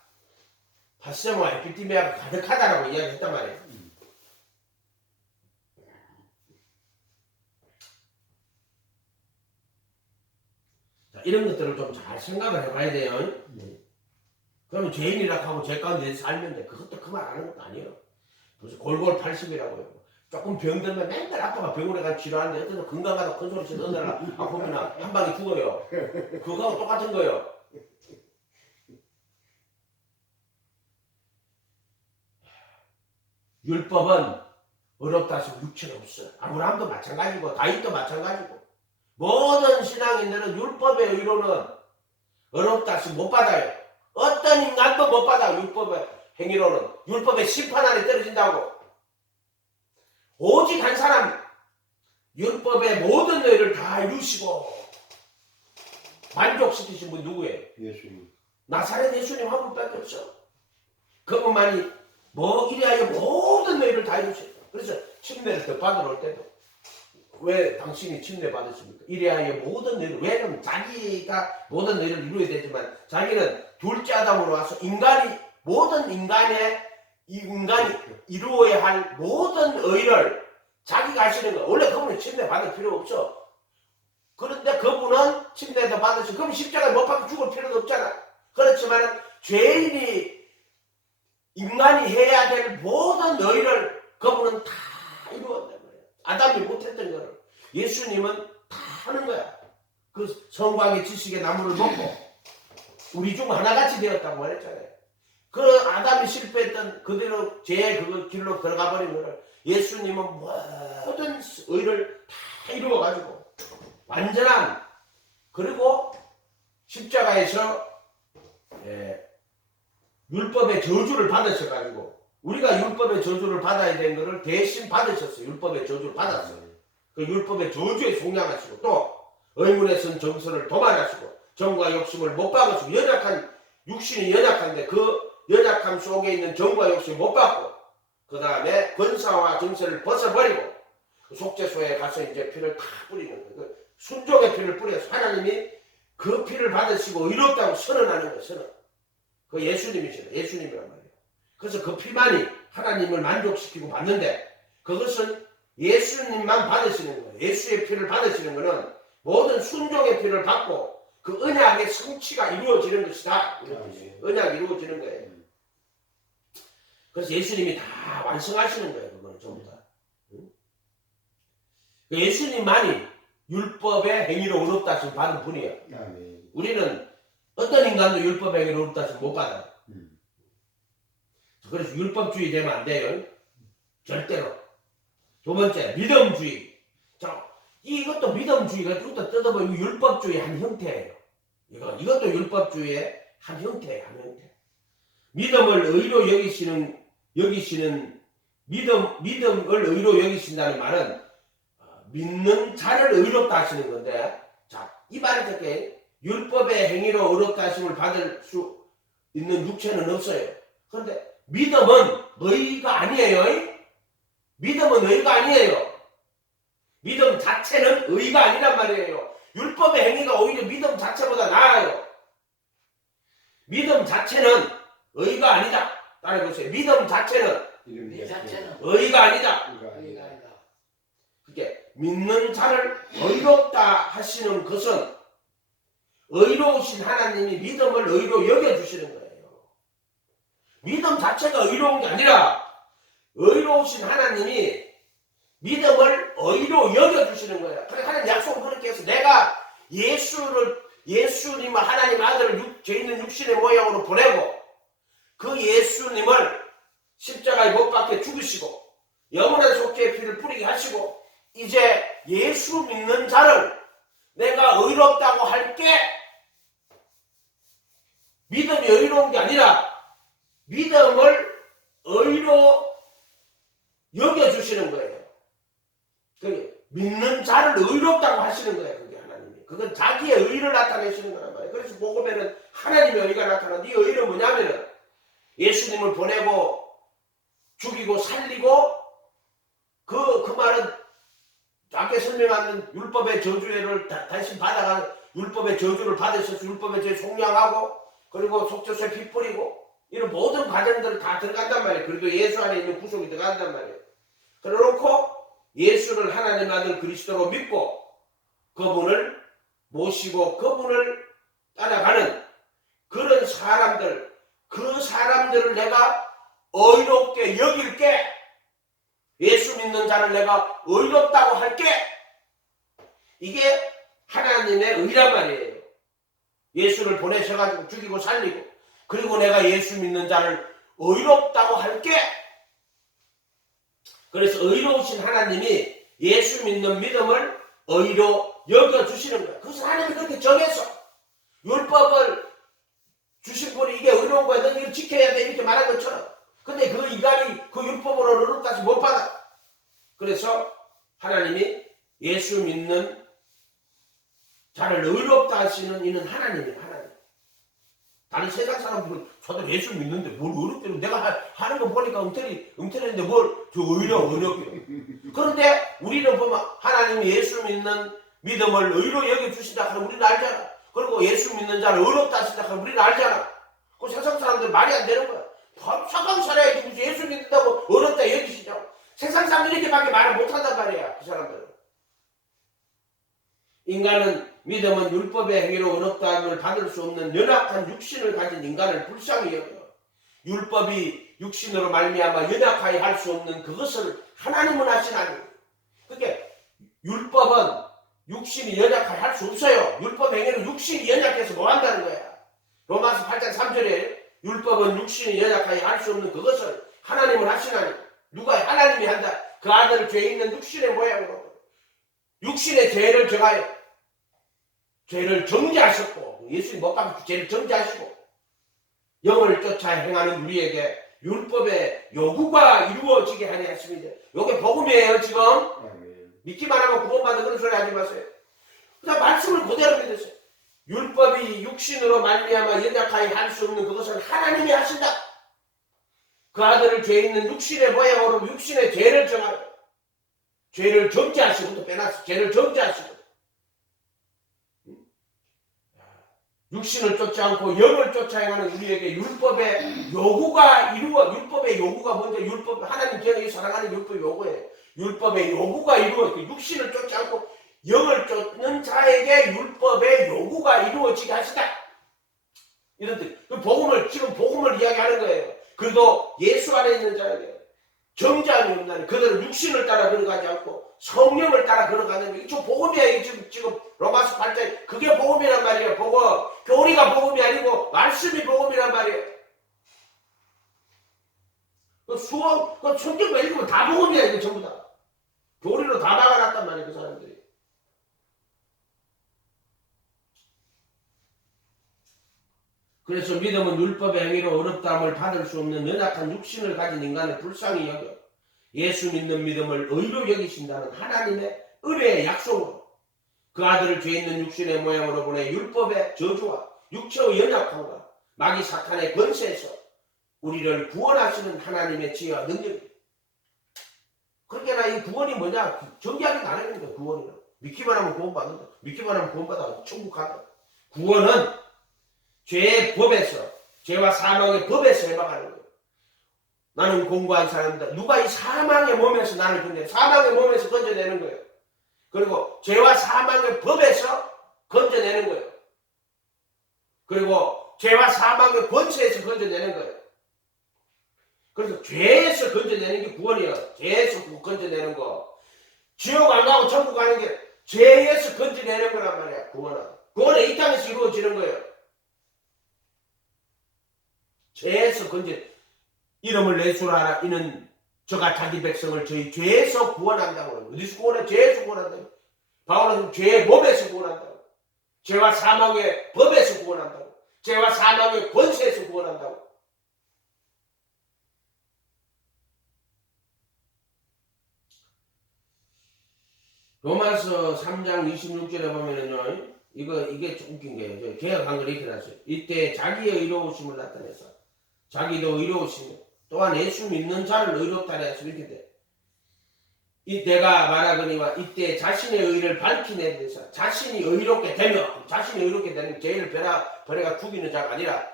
파세모와 에피티미아가 가득하다라고 이야기했단 말이에요. 자, 이런 것들을 좀 잘 생각을 해봐야 돼요. 그러면 죄인이라고 하고 죄 가운데 살면 돼. 그것도 그 말 하는 것도 아니에요. 무슨 골골 80이라고요. 조금 병들면 맨날 아빠가 병원에 가서 치료하는데 어떤 건강하다 큰 소리 치는 어느 날 아프면 한 방에 죽어요. 그거하고 똑같은 거예요. 율법은 어렵다 하시면 육체는 없어요. 아브라함도 마찬가지고 다윗도 마찬가지고 모든 신앙인들은 율법의 의로는 어렵다 하시면 못 받아요. 어떤 인간도 못 받아요. 율법의 행위로는 율법의 심판 안에 떨어진다고. 오직 한 사람 율법의 모든 의를 다 이루시고 만족시키신 분 누구예요? 예수님. 나사렛 예수님 한 분밖에 없어. 그분만이 이래야 모든 의를 다 이루셨다. 그래서 침례를 더 받으러 올 때도 왜 당신이 침례 받으십니까? 이래야 모든 의를 왜냐면 자기가 모든 의를 이루어야 되지만 자기는 둘째 아담으로 와서 모든 인간의 인간이 이루어야 할 모든 의를 자기가 하시는 거. 원래 그분은 침례 받을 필요 없어. 그런데 그분은 침례도 받으시고 그럼 십자가에 못 박혀 죽을 필요도 없잖아. 그렇지만 죄인이 인간이 해야 될 모든 의를 그분은 다 이루었단 말이야. 아담이 못했던 거를 예수님은 다 하는 거야. 그 성광의 지식의 나무를 먹고 우리 중 하나같이 되었다고 말했잖아요. 그 아담이 실패했던 그대로 죄의 그 길로 들어가 버린 거를 예수님은 모든 의를 다 이루어가지고 완전한, 그리고 십자가에서 율법의 저주를 받으셔가지고 우리가 율법의 저주를 받아야 되는 것을 대신 받으셨어요. 율법의 저주를 받았어요. 그 율법의 저주에 속량하시고 또 의문에 선 정서를 도말하시고 정과 욕심을 못 박으시고 연약한 육신이 연약한데 그 연약함 속에 있는 정과 욕심을 못 받고 그 다음에 권사와 정서를 벗어버리고 그 속죄소에 가서 이제 피를 다 뿌리는 거예요. 그 순종의 피를 뿌려서 하나님이 그 피를 받으시고 의롭다고 선언하는 거예요. 선언. 그 예수님이시네. 예수님이란 말이에요. 그래서 그 피만이 하나님을 만족시키고 받는데 그것은 예수님만 받으시는 거예요. 예수의 피를 받으시는 것은 모든 순종의 피를 받고 그 언약의 성취가 이루어지는 것이다. 언약이 이루어지는 거예요. 그래서 예수님이 다 완성하시는 거예요. 그거는 전부 다. 예수님만이 율법의 행위로 의롭다 하심 받은 분이에요. 우리는 어떤 인간도 율법의 행위로 의롭다 하심 못 받아요. 그래서 율법주의 되면 안 돼요. 절대로. 두 번째, 믿음주의. 자, 이것도 믿음주의가 이것도 뜯어보면 율법주의의 한 형태예요. 이것도 율법주의의 한 형태예요. 한 형태. 믿음을 의로 여기시는 믿음을 의로 여기신다는 말은 믿는 자를 의롭다 하시는 건데, 자, 이 말을 듣게 율법의 행위로 의롭다 하심을 받을 수 있는 육체는 없어요. 그런데 믿음은 의가 아니에요. 믿음은 의가 아니에요. 믿음 자체는 의가 아니란 말이에요. 율법의 행위가 오히려 믿음 자체보다 나아요. 믿음 자체는 의가 아니다. 따라해보세요. 믿음 자체는 의가 아니다. 그게 믿는 자를 의롭다 하시는 것은 의로우신 하나님이 믿음을 의로 여겨주시는 거예요. 믿음 자체가 의로운 게 아니라 의로우신 하나님이 믿음을 의로 여겨주시는 거예요. 그러니까 하나님 약속을 그렇게 해서 내가 예수님을 하나님 아들을 죄 있는 육신의 모양으로 보내고 그 예수님을 십자가에 못 박혀 죽으시고 영원한 속죄의 피를 뿌리게 하시고 이제 예수 믿는 자를 내가 의롭다고 할게. 믿음이 의로운 게 아니라 믿음을 의로 여겨주시는 거예요. 믿는 자를 의롭다고 하시는 거예요. 그게 하나님이. 그건 자기의 의를 나타내시는 거란 말이에요. 그래서 복음에는 하나님의 의가 나타나는데 이 의는 뭐냐면은 예수님을 보내고 죽이고 살리고 그 말은 아까 설명하는 율법의 저주를 다시 받아가는 율법의 저주를 받으셔서 율법의 저주 속량하고 그리고 속죄소에 피 뿌리고 이런 모든 과정들을 다 들어간단 말이에요. 그리고 예수 안에 있는 구속이 들어간단 말이에요. 그래놓고 예수를 하나님 아들 그리스도로 믿고 그분을 모시고 그분을 따라가는 그런 사람들, 그 사람들을 내가 의롭게 여길게. 예수 믿는 자를 내가 의롭다고 할게. 이게 하나님의 의란 말이에요. 예수를 보내셔가지고 죽이고 살리고 그리고 내가 예수 믿는 자를 의롭다고 할게. 그래서 의로우신 하나님이 예수 믿는 믿음을 의로 여겨주시는 거예요. 그래서 하나님이 그렇게 정해서 율법을 주신 분이 이게 의로운 거야. 너 이걸 지켜야 돼. 이렇게 말한 것처럼. 근데 그 인간이 그 율법으로 의롭다시 못 받아. 그래서 하나님이 예수 믿는 자를 의롭다 하시는 이는 하나님이에요. 하나님. 다른 세상 사람들은 저들 예수 믿는데 뭘 의롭게 내가 하는 거 보니까 엉터리인데 뭘 저 의롭게. 그런데 우리는 보면 하나님이 예수 믿는 믿음을 의로 여겨주신다 하면 우리는 알잖아. 그리고 예수 믿는 자를 의롭다 하신다 하면 우리는 알잖아. 그 세상 사람들 말이 안 되는 거야. 착하게 살아야지. 무슨 예수 믿는다고 어렵다 여기시냐고. 세상 사람 이렇게밖에 말을 못한단 말이야. 그 사람들은. 인간은 믿음은 율법의 행위로 어렵다함을 받을 수 없는 연약한 육신을 가진 인간을 불쌍히 여겨. 율법이 육신으로 말미암아 연약하게 할 수 없는 그것을 하나님은 하시나니. 그러니까 율법은 육신이 연약하게 할 수 없어요. 율법 행위로 육신이 연약해서 뭐 한다는 거야. 로마서 8장 3절에 율법은 육신이 연약하게 할 수 없는 그것을 하나님은 하시나니. 누가 하나님이 한다. 그 아들을 죄 있는 육신의 모양으로 육신의 죄를 정하여 죄를 정죄하셨고 예수님 못 박혀 죄를 정죄하시고 영을 쫓아 행하는 우리에게 율법의 요구가 이루어지게 하려 했습니다. 이게 복음이에요. 지금 믿기만 하면 구원받는 그런 소리 하지 마세요. 그냥 말씀을 그대로 믿으세요. 율법이 육신으로 말미암아 연약하게 할 수 없는 그것은 하나님이 하신다. 그 아들을 죄 있는 육신의 모양으로 육신의 죄를 정하여 죄를 정죄하시고 또 빼놨어. 죄를 정죄하시고 육신을 쫓지 않고 영을 쫓아 행하는 우리에게 율법의 요구가 율법의 요구가 먼저 율법 하나님 계획이 사랑하는 율법의 요구예요. 율법의 요구가 육신을 쫓지 않고 영을 쫓는 자에게 율법의 요구가 이루어지게 하시다. 이런 뜻. 지금 복음을 이야기하는 거예요. 그래도 예수 안에 있는 자에게 정죄함이 없나니 그들은 육신을 따라 걸어가지 않고 성령을 따라 걸어가는 게 저 복음이야. 지금 로마서 8장 그게 복음이란 말이에요. 복음. 교리가 복음이 아니고 말씀이 복음이란 말이에요. 수업, 성경 읽으면 다 복음이야. 이거 전부 다. 교리로 다 막아놨단 말이에요. 그 사람들이. 그래서 믿음은 율법의 행위로 어렵다함을 받을 수 없는 연약한 육신을 가진 인간을 불쌍히 여겨 예수 믿는 믿음을 의로 여기신다는 하나님의 은혜의 약속으로 그 아들을 죄 있는 육신의 모양으로 보내 율법의 저주와 육체의 연약함과 마귀 사탄의 권세에서 우리를 구원하시는 하나님의 지혜와 능력이. 그러니까 이 구원이 뭐냐? 정의하기 나름입니다. 구원이라. 믿기만 하면 구원받는다. 믿기만 하면 구원받아 천국 간다. 구원은 죄의 법에서 죄와 사망의 법에서 해방하는 거예요. 나는 공부한 사람이다. 누가 이 사망의 몸에서 나를 건져 사망의 몸에서 건져내는 거예요. 그리고 죄와 사망의 법에서 건져내는 거예요. 그리고 죄와 사망의 권세에서 건져내는 거예요. 그래서 죄에서 건져내는 게 구원이에요. 죄에서 건져내는 거. 지옥 안 가고 천국 가는 게 죄에서 건져내는 거란 말이야. 구원은 이 땅에서 이루어지는 거예요. 죄에서 이름을 예수라 이는 저가 자기 백성을 저희 죄에서 구원한다고. 어디서 구원해? 죄에서 구원한다고. 바울은 죄의 몸에서 구원한다고. 죄와 사망의 법에서 구원한다고. 죄와 사망의 권세에서 구원한다고. 로마서 3장 26절에 보면은요, 이게 좀 웃긴 거예요. 개혁한 걸 이렇게 놨어요. 이때 자기의 의로우심을 나타내서 자기도 의로우시며 또한 예수 믿는 자를 의롭다 해서 이렇게 돼. 이때가 말하거니와 이때 자신의 의를 밝히는 데서 자신이 의롭게 되며 자신이 의롭게 되는 죄인을 버려가 죽이는 자가 아니라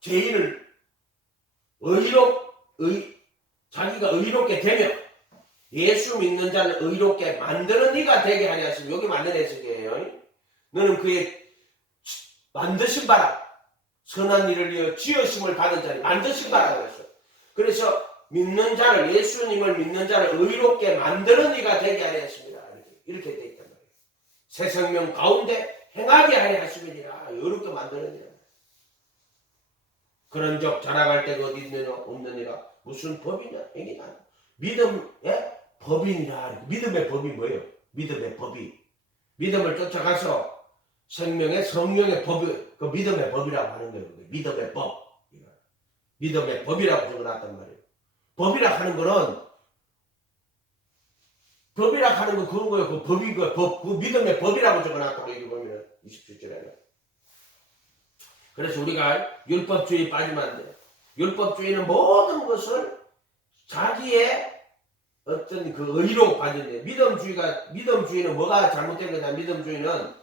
죄인을 자기가 의롭게 되며 예수 믿는 자를 의롭게 만드는 이가 되게 하려 하시면 여기 맞는 해석이에요. 너는 그의 만드신 바라 선한 일을 위해 지으심을 받은 자니 만드신 바라고 했어요. 그래서 믿는 자를 예수님을 믿는 자를 의롭게 만드는 이가 되게 하려 했습니다. 이렇게 되어 있단 말이에요. 새 생명 가운데 행하게 하려 하심이니라. 의롭게 만드는 이라. 그런즉 자랑할 데가 어디 있느냐 없느니라. 무슨 법이냐 행이냐. 믿음의 법이니라. 믿음의 법이 뭐예요? 믿음의 법이. 믿음을 쫓아가서 생명의 성령의 법이 그 믿음의 법이라고 하는 거예요. 믿음의 법. 믿음의 법이라고 적어놨단 말이에요. 법이라 하는 거는 그런 거예요. 그 법이 그 믿음의 법이라고 적어놨다고 여기 보면 27절에는. 그래서 우리가 율법주의에 빠지면 안 돼요. 율법주의는 모든 것을 자기의 어떤 그 의로 받는데 믿음주의는 뭐가 잘못된 거냐? 믿음주의는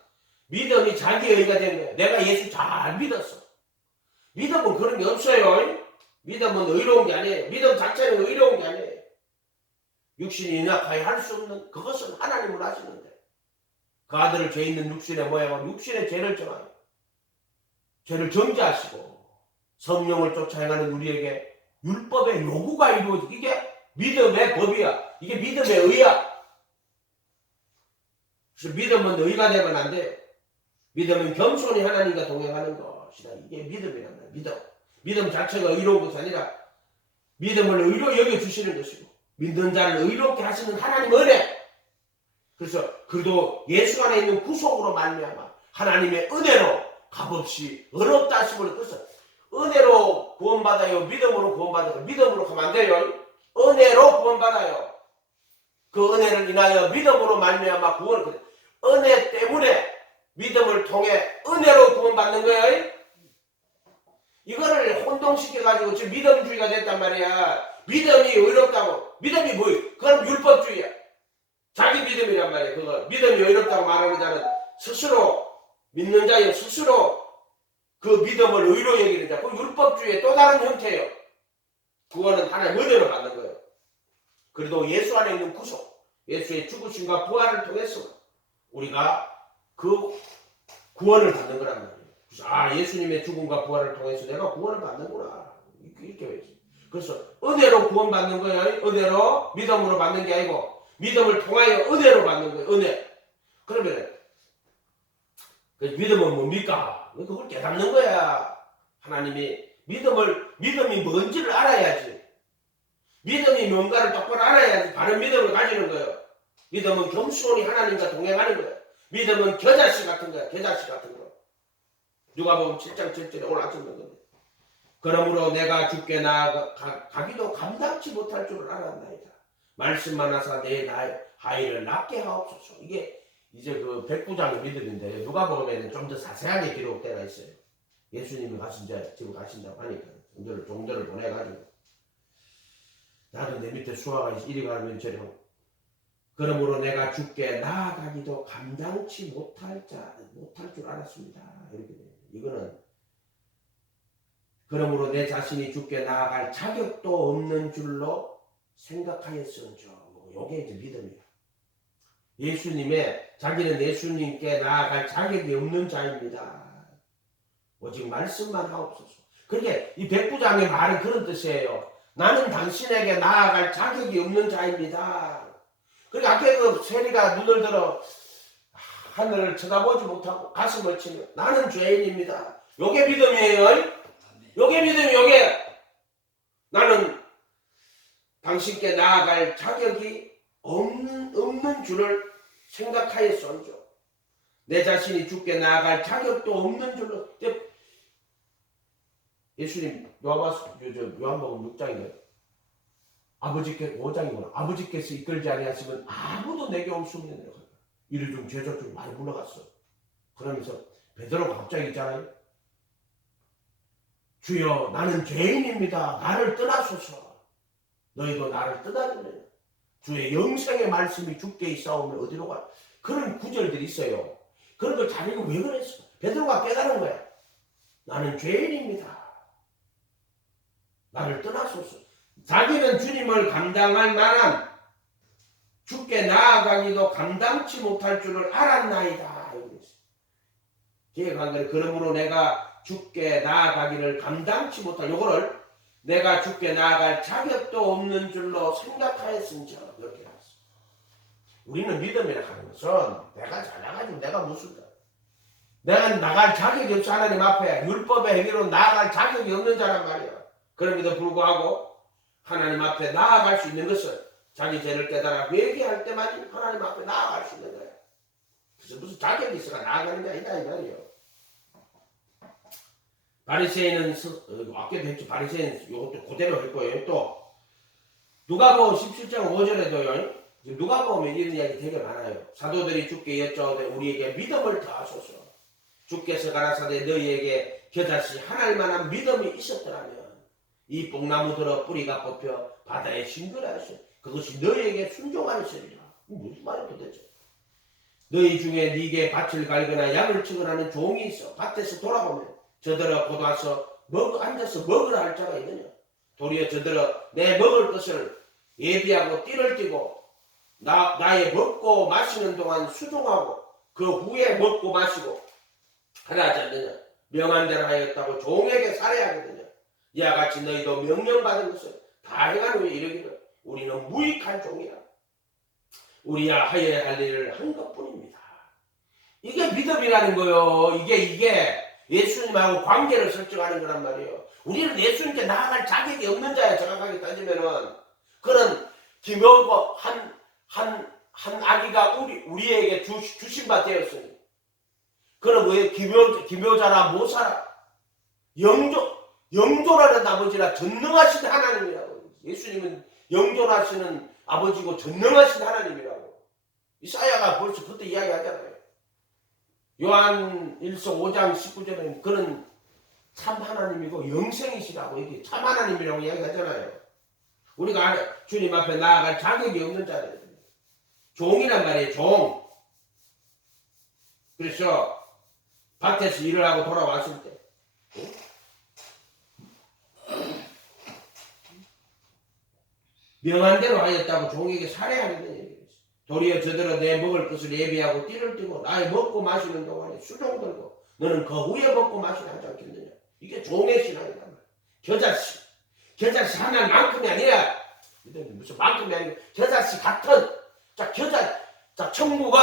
믿음이 자기 의가 되는 거예요. 내가 예수 잘 믿었어. 믿음은 그런 게 없어요. 믿음은 의로운 게 아니에요. 믿음 자체는 의로운 게 아니에요. 육신이 연약하여 할 수 없는 그것은 하나님을 하시는데 그 아들을 죄 있는 육신의 모양으로 육신의 죄를 정하여 죄를 정죄하시고 성령을 쫓아 행하는 우리에게 율법의 요구가 이루어지고 이게 믿음의 법이야. 이게 믿음의 의야. 그래서 믿음은 의가 되면 안 돼요. 믿음은 겸손히 하나님과 동행하는 것이다. 이게 믿음이란 말이야. 믿음. 믿음 자체가 의로운 것이 아니라 믿음을 의로 여겨주시는 것이고 믿는 자를 의롭게 하시는 하나님 은혜. 그래서 그도 예수 안에 있는 구속으로 말미암아 하나님의 은혜로 값없이 어렵다 하심을 그래서 은혜로 구원받아요. 믿음으로 구원받아요. 믿음으로 가면 안 돼요. 은혜로 구원받아요. 그 은혜를 인하여 믿음으로 말미암아 구원을 은혜 때문에 믿음을 통해 은혜로 구원받는 거예요. 이거를 혼동시켜가지고 지금 믿음주의가 됐단 말이야. 믿음이 의롭다고. 믿음이 뭐예요? 그건 율법주의야. 자기 믿음이란 말이야. 그거 믿음이 의롭다고 말하는 자는 스스로 믿는 자여 스스로 그 믿음을 의로 여기는 자. 그 율법주의의 또 다른 형태예요. 구원은 하나님 은혜로 받는 거예요. 그래도 예수 안에 있는 구속, 예수의 죽으심과 부활을 통해서 우리가 그 구원을 받는 거란 말이에요. 그래서 예수님의 죽음과 부활을 통해서 내가 구원을 받는구나. 이렇게 해야지. 그래서 은혜로 구원받는 거예요. 은혜로 믿음으로 받는 게 아니고 믿음을 통하여 은혜로 받는 거예요. 은혜. 그러면 믿음은 뭡니까? 그걸 깨닫는 거야. 하나님이 믿음이 뭔지를 알아야지. 믿음이 뭔가를 똑바로 알아야지 바른 믿음을 가지는 거예요. 믿음은 겸손히 하나님과 동행하는 거예요. 믿음은 겨자씨 같은 거야. 겨자씨 같은 거. 누가복음 7장 7절에 오늘 아침 본 건데. 그러므로 내가 주께 나아가기도 감당치 못할 줄을 알았나이다. 말씀만 하사 내 아이를 낫게 하옵소서. 이게 이제 그 백부장의 믿음인데 누가복음에는 좀 더 자세하게 기록되어 있어요. 예수님이 지금 가신다고 하니까 종들을 보내가지고 나도 내 밑에 수하가 이리 가면 저리 그러므로 내가 주께 나아가기도 감당치 못할 줄 알았습니다. 이렇게 돼요. 이거는 그러므로 내 자신이 주께 나아갈 자격도 없는 줄로 생각하였은저. 요게 이제 믿음이야. 자기는 예수님께 나아갈 자격이 없는 자입니다. 오직 말씀만 하옵소서. 그러니까 이 백부장의 말은 그런 뜻이에요. 나는 당신에게 나아갈 자격이 없는 자입니다. 그러니까 앞에 그 세리가 눈을 들어 하늘을 쳐다보지 못하고 가슴을 치며 나는 죄인입니다. 요게 믿음이에요. 요게 믿음이 요게 나는 당신께 나아갈 자격이 없는 줄을 생각하였소이죠. 내 자신이 주께 나아갈 자격도 없는 줄로 예수님 요한복음 6장이에요. 아버지께 5장이구나. 아버지께서 이끌지 아니하시면 아무도 내게 올 수 없는 데로 이를 좀 제자 좀 많이 물러갔어. 그러면서 베드로가 갑자기 있잖아요. 주여 나는 죄인입니다. 나를 떠나소서. 너희도 나를 떠나느냐. 주의 영생의 말씀이 주께 있사오면 어디로 가? 그런 구절들이 있어요. 그런 걸 자기가 왜 그랬어? 베드로가 깨달은 거야. 나는 죄인입니다. 나를 떠나소서. 자기는 주님을 감당할 만한 주께 나아가기도 감당치 못할 줄을 알았나이다. 기획한 그러므로 내가 주께 나아가기를 감당치 못할 요거를 내가 주께 나아갈 자격도 없는 줄로 생각하였은즉 이렇게 나왔어. 우리는 믿음이라 하는 것은 내가 잘나가지고 내가 무슨 내가 나갈 자격이 없어. 하나님 앞에 율법의 행위로 나아갈 자격이 없는 자란 말이야. 그럼에도 불구하고 하나님 앞에 나아갈 수 있는 것은 자기 죄를 깨달아 회개할 때만 하나님 앞에 나아갈 수 있는 거야. 그래서 무슨 자격이 있어가 나아가는 게 아니다 이 말이에요. 바리새인은 아까도 했죠. 바리새인 이것도 그대로 할 거예요. 또 누가복음 17장 5절에도요. 누가복음에 이런 이야기 되게 많아요. 사도들이 주께 여쭤오되 우리에게 믿음을 더하소서. 주께서 가라사대 너희에게 겨자씨 하나일 만한 믿음이 있었더라면 이 뽕나무 들어 뿌리가 뽑혀 바다에 싱그라하시오. 그것이 너희에게 순종하였으리라. 무슨 말이야 도대체. 너희 중에 네게 밭을 갈거나 양을 치거나 하는 종이 있어 밭에서 돌아보면 저들아 곧 와서 앉아서 먹으라 할 자가 있느냐. 도리어 저들어 내 먹을 것을 예비하고 띠를 띠고 나의 먹고 마시는 동안 수종하고 그 후에 먹고 마시고 하라 하지 않느냐. 명한 대로 하였다고 종에게 살해하거든요. 이와 같이 너희도 명령받은 것을 다 행한 후에 이르기를 우리는 무익한 종이라. 우리야 하여야 할 일을 한 것뿐입니다. 이게 믿음이라는 거요. 이게 예수님하고 관계를 설정하는 거란 말이에요. 우리는 예수님께 나아갈 자격이 없는 자야. 정확하게 따지면은 그런 기묘고 한 아기가 우리에게 주신 바 되었으니 그럼 왜 기묘자나 모사라 영존하는 아버지라 전능하신 하나님이라고. 예수님은 영존하시는 아버지고 전능하신 하나님이라고. 이사야가 벌써 그때 이야기하잖아요. 요한 1서 5장 19절에는 그는 참 하나님이고 영생이시라고 이게 참 하나님이라고 이야기하잖아요. 우리가 주님 앞에 나아갈 자격이 없는 자들, 종이란 말이에요. 종. 그래서 밭에서 일을 하고 돌아왔을 때 명한 대로 하였다고 종에게 살해하는 얘기예요. 도리어 저들은 내 먹을 것을 예비하고 띠를 띠고 나의 먹고 마시는 동안에 수종 들고 너는 그 후에 먹고 마시나 하지 않겠느냐. 이게 종의 신앙이란 말이야. 겨자씨 하나만큼이 아니라 무슨 만큼이 아니라 겨자씨 같은 자 천국은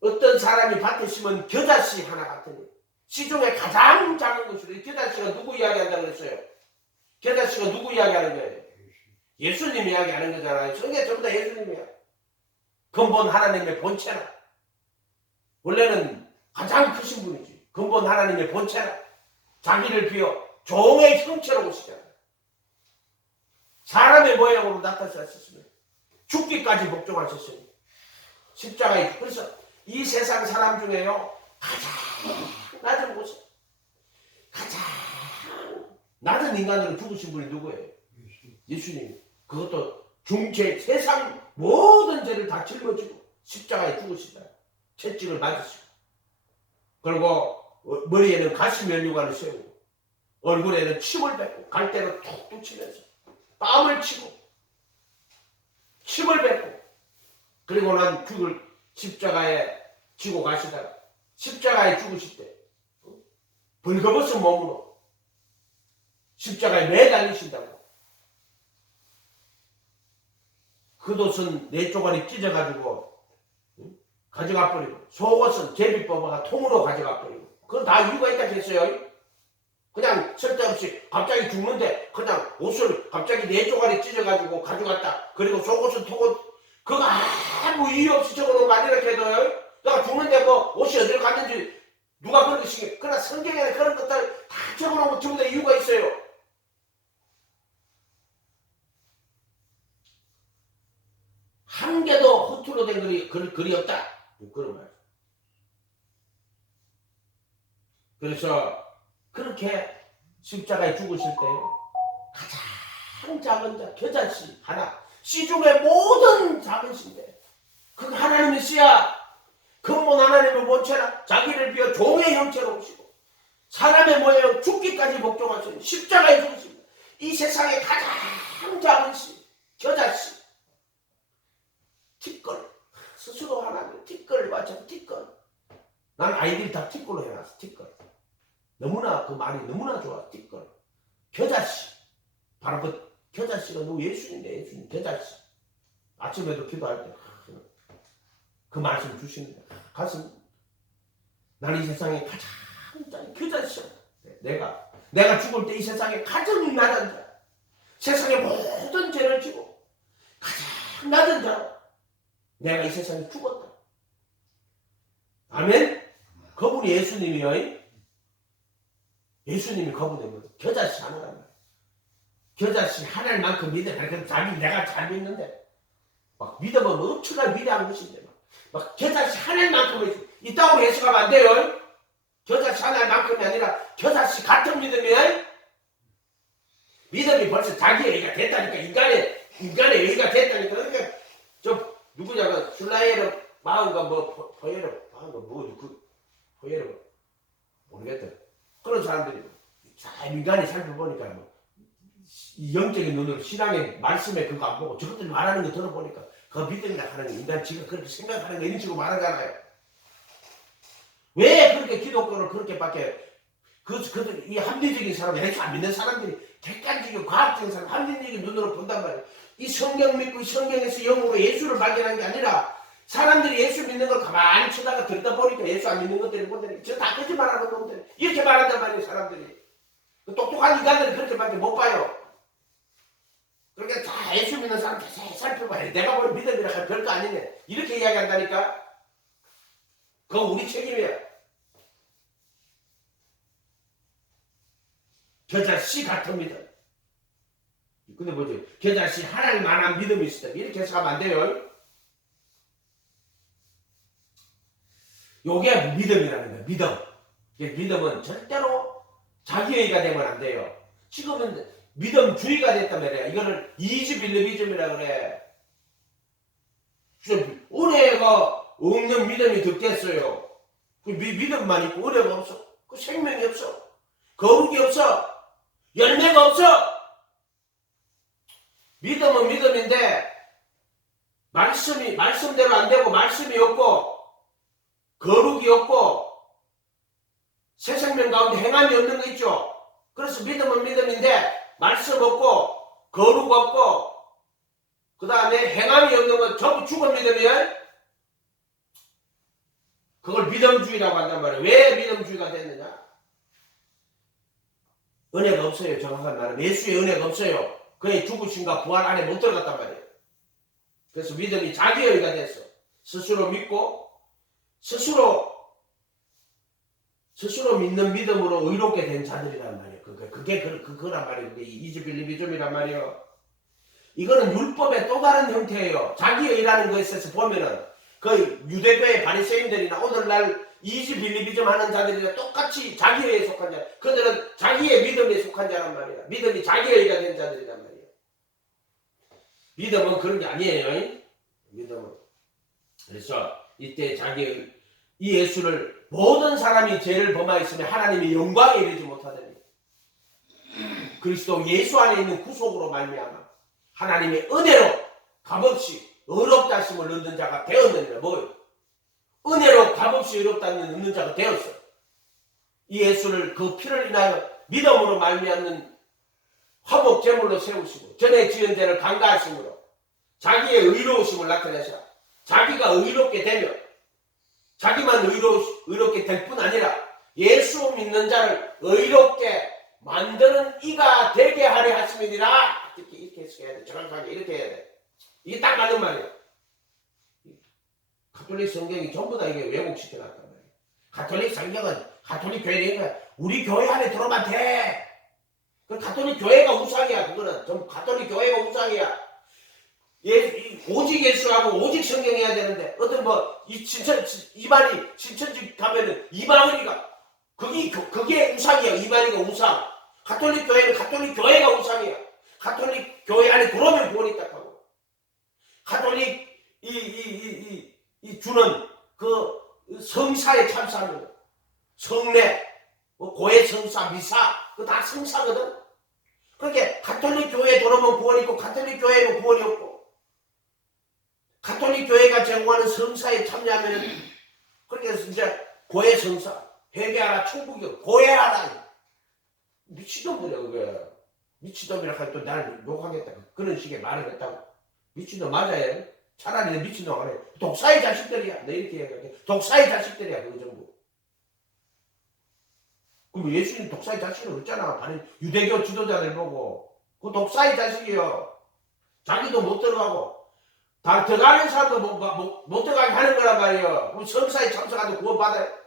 어떤 사람이 밭에 심은 겨자씨 하나 같은 시중에 가장 작은 것으로 겨자씨가 누구 이야기한다고 그랬어요? 겨자씨가 누구 이야기하는 거예요? 예수님 이야기하는 거잖아요. 저게 전부 다 예수님이야. 근본 하나님의 본체라. 원래는 가장 크신 분이지. 근본 하나님의 본체라. 자기를 비워 종의 형체로 오시잖아요. 사람의 모양으로 나타나셨으면 죽기까지 복종하셨으니 십자가에. 그래서 이 세상 사람 중에요 가장 낮은 곳에 가장 낮은 인간으로 죽으신 분이 누구예요? 예수님. 그것도 세상 모든 죄를 다 짊어지고 십자가에 죽으시다. 채찍을 맞으시고 그리고 머리에는 가시 면류관을 세우고 얼굴에는 침을 뱉고 갈대로 툭툭 치면서 땀을 치고 침을 뱉고 그리고 난 죽을 십자가에 지고 가시다가 십자가에 죽으실 때 벌거벗은 몸으로 십자가에 매달리신다고. 겉옷은 네 쪼가리 찢어가지고 가져가 버리고 속옷은 제비 뽑아가 통으로 가져가 버리고. 그건 다 이유가 있다 했어요. 그냥 쓸데없이 갑자기 죽는데 그냥 옷을 갑자기 네 쪼가리 찢어가지고 가져갔다. 그리고 속옷은 통옷 그거 아무 이유 없이 적어놓은 거 아니라 해도요. 내가 죽는데 뭐 옷이 어디로 갔는지 누가 그런 것이겠. 그러나 성경에는 그런 것들 다 적어놓은 거 전부 다 이유가 있어요. 한 개도 허투루 된 글이 없다. 그런 말. 그래서 그렇게 십자가에 죽으실 때요. 가장 작은 자, 겨자씨 하나. 씨 중에 모든 작은 씨인데 그 하나님의 씨야. 근본 하나님의 본체라. 자기를 비워 종의 형체로 오시고 사람의 모양 죽기까지 복종하시는 십자가에 죽으십니다. 이 세상에 가장 작은 씨, 겨자씨. 티끌. 스스로 하나님 티끌을 맞춰서 티끌. 난 아이들 다 티끌로 해놨어. 티끌. 너무나 그 말이 너무나 좋아. 티끌. 겨자씨. 바로 그 겨자씨가 누구? 예수님인데 예수님. 겨자씨. 아침에도 기도할 때 그 말씀 주시는데 가슴. 나는 이 세상에 가장 짠 겨자씨야. 내가 죽을 때 이 세상에 가장 낮은 자. 세상의 모든 죄를 지고 가장 낮은 자. 내가 이 세상에 죽었다. 아멘? 그분이 예수님이요. 예수님이 그분이면 겨자씨 하나란 말이야. 겨자씨 하나만큼 믿어. 그럼 내가 잘 믿는데 막 믿으면 엄청나게 위대한 것인데 막 겨자씨 하나만큼 있다고 예수가면 안 돼요. 겨자씨 하나만큼이 아니라 겨자씨 같은 믿음이 벌써 자기 의의가 됐다니까. 인간의 의의가 됐다니까. 그러니까 저 누구냐가 술라이에르 마음과 뭐 포에르 마음과 뭐지 포에르 모르겠다. 그런 사람들이 인간이 살펴보니까 뭐 이 영적인 눈으로 신앙의 말씀에 그거 안 보고 저것들 말하는 거 들어보니까 그거 믿음이라 하는 게 인간 지가 그렇게 생각하는 거 이런 식으로 말하잖아요. 왜 그렇게 기독교를 그렇게밖에 이 합리적인 사람, 예수 안 믿는 사람들이 객관적이고 과학적인 사람, 합리적인 눈으로 본단 말이에요. 이 성경 믿고 이 성경에서 영으로 예수를 발견한 게 아니라 사람들이 예수 믿는 걸 가만히 쳐다가 들다 보니까 예수 안 믿는 것들이 보더니 저 다 거짓말하는 놈들 이렇게 말한단 말이에요. 사람들이 똑똑한 인간들이 그렇게밖에 못 봐요. 그러니까 다 예수 믿는 사람 자세히 살펴봐야 돼. 내가 뭘 믿음이라 할 별거 아니네 이렇게 이야기한다니까. 그건 우리 책임이야. 겨자씨 같은 믿음. 근데 뭐죠? 겨자씨 하나님 만한 믿음이 있을 때 이렇게 해석하면 안 돼요. 요게 믿음이라는 거예요. 믿음. 믿음은 절대로 자기의가 되면 안 돼요. 지금은 믿음주의가 됐단 말이야. 이거를 이지빌리비즘이라 그래. 은혜가 없는 믿음이 득됐어요. 믿음만 있고 은혜가 없어. 그 생명이 없어. 거룩이 없어. 열매가 없어. 믿음은 믿음인데 말씀대로 안 되고 말씀이 없고 거룩이 없고 새 생명 가운데 행함이 없는 거 있죠. 그래서 믿음은 믿음인데 말씀 없고 거룩 없고 그 다음에 행함이 없는 건 전부 죽은 믿음이야. 그걸 믿음주의라고 한단 말이에요. 왜 믿음주의가 됐느냐? 은혜가 없어요. 정확한 말은 예수의 은혜가 없어요. 그의 죽으심과 부활 안에 못 들어갔단 말이에요. 그래서 믿음이 자기의가 됐어. 스스로 믿고 스스로 믿는 믿음으로 의롭게 된 자들이란 말이에요. 그거란 말이에요. 그게 이즈빌리비즘이란 말이에요. 이거는 율법의 또 다른 형태예요. 자기의라는 것에 있어서 보면은 그 유대교의 바리새인들이나 오늘날 이즈빌리비즘 하는 자들이나 똑같이 자기의에 속한 자. 그들은 자기의 믿음에 속한 자란 말이야. 믿음이 자기의가 된 자들이란 말이에요. 믿음은 그런 게 아니에요. 믿음은. 그래서 이때 자기의 이 예수를 모든 사람이 죄를 범하였으면 하나님의 영광에 이르지 못하더니 그리스도 예수 안에 있는 구속으로 말미암아 하나님의 은혜로 값없이 의롭다 하심을 얻는 자가 되었느니라. 뭐예요? 은혜로 값없이 의롭다 하심을 얻는 자가 되었어. 이 예수를 그 피를 인하여 믿음으로 말미암는 화목 제물로 세우시고 전에 지은 죄를 간과하심으로 자기의 의로우심을 나타내셔. 자기가 의롭게 되며 자기만 의롭게 될 뿐 아니라 예수 믿는 자를 의롭게 만드는 이가 되게 하려 하심이니라. 이렇게 해석해야 돼. 정확하게 이렇게 해야 돼. 이게 딱 맞는 말이에요. 가톨릭 성경이 전부 다 이게 왜곡시켜놨단 말이에요. 가톨릭 성경은 가톨릭 교회니까 우리 교회 안에 들어오면 돼. 그 가톨릭 교회가 우상이야. 그거는 전 가톨릭 교회가 우상이야. 오직 예수하고 오직 성경 해야 되는데 어떤 이만희 신천지 가면은 이만희가 그게 우상이야. 이만희가 우상. 가톨릭 교회는 가톨릭 교회가 우상이야. 가톨릭 교회 안에 들어오면 구원이 딱 하고 가톨릭 이 주는 그 성사에 참사하는 성례 고해 성사 미사 그거 다 성사거든. 그렇게 가톨릭 교회에 들어오면 구원이 있고 가톨릭 교회에는 구원이 없고 가톨릭 교회가 제공하는 성사에 참여하면 그렇게 해서 이제 고해 성사 회개하라 천국이 고해하라. 미친놈들이야 그게. 미친놈이라 하면 또 날 욕하겠다. 그런 식의 말을 했다고. 미친놈 맞아요. 차라리 내 미친놈 안 해. 독사의 자식들이야. 내 이렇게 얘기할게. 독사의 자식들이야 그거 전부. 그럼 예수님 독사의 자식은 없잖아. 아니 유대교 지도자들 보고 그 독사의 자식이요. 자기도 못 들어가고 다 들어가는 사람도 못 들어가게 하는 거란 말이에요. 그럼 성사에 참석한다 구원받아요.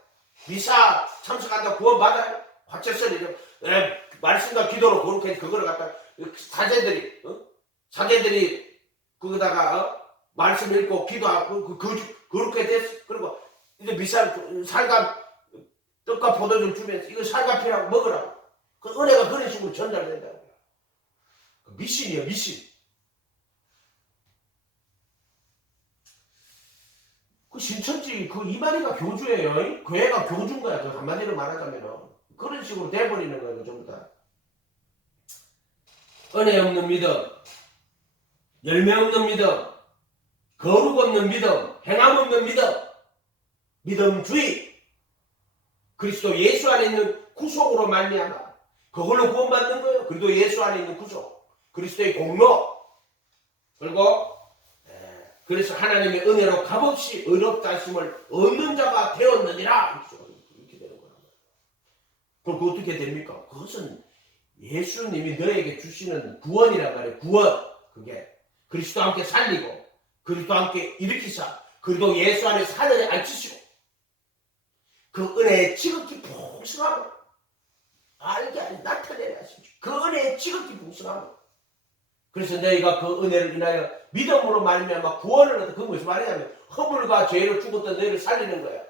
미사 참석한다 구원받아요. 화채설이 말씀과 기도로 거룩해 그거를 갖다 사제들이 거기다가 말씀 읽고 기도하고 그렇게 됐어. 그리고 이제 미사 살감 떡과 포도주 주면서 이거 살갑이라고 먹으라고. 그 은혜가 그런 식으로 전달된다고. 미신이에요, 미신. 그 신천지 그 이만희가 교주예요. 교회가 교주인 거야. 그 한마디로 말하자면 그런 식으로 돼버리는 거예요, 전부 다. 은혜 없는 믿음, 열매 없는 믿음, 거룩 없는 믿음, 행함 없는 믿음, 믿음주의, 그리스도 예수 안에 있는 구속으로 말미암아 그걸로 구원받는 거예요. 그리고 예수 안에 있는 구속, 그리스도의 공로, 그리고 그래서 하나님의 은혜로 값없이 의롭다 하심을 얻는 자가 되었느니라. 이렇게 되는 거란 말이에요. 그럼 그 어떻게 됩니까? 그것은 예수님이 너에게 주시는 구원이란 말이에요. 구원. 그게 그리스도와 함께 살리고 그리스도와 함께 일으키사 그리고 예수 안에 하늘에 앉히시고 그 은혜의 지극히 풍성함을 알게 나타내려 하십시오. 그 은혜의 지극히 풍성함을. 그래서 너희가 그 은혜를 인하여 믿음으로 말미암아 구원을 얻어. 그건 무슨 말이냐면 허물과 죄로 죽었던 너희를 살리는 거야.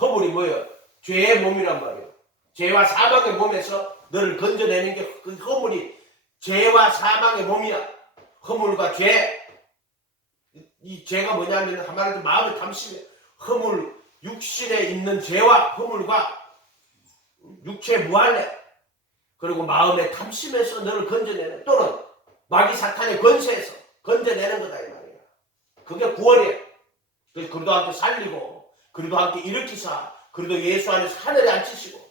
허물이 뭐예요? 죄의 몸이란 말이에요. 죄와 사망의 몸에서 너를 건져내는 게 그 허물이 죄와 사망의 몸이야. 허물과 죄. 이 죄가 뭐냐면 한마디로 마음의 탐심이야. 허물, 육신에 있는 죄와 허물과 육체 무할례 그리고 마음의 탐심에서 너를 건져내는 또는 마귀 사탄의 권세에서 건져내는 거다 이 말이야. 그게 구원이에요. 그래서 그리도 함께 살리고 그리도 함께 일으키사 그리도 예수 안에서 하늘에 앉히시고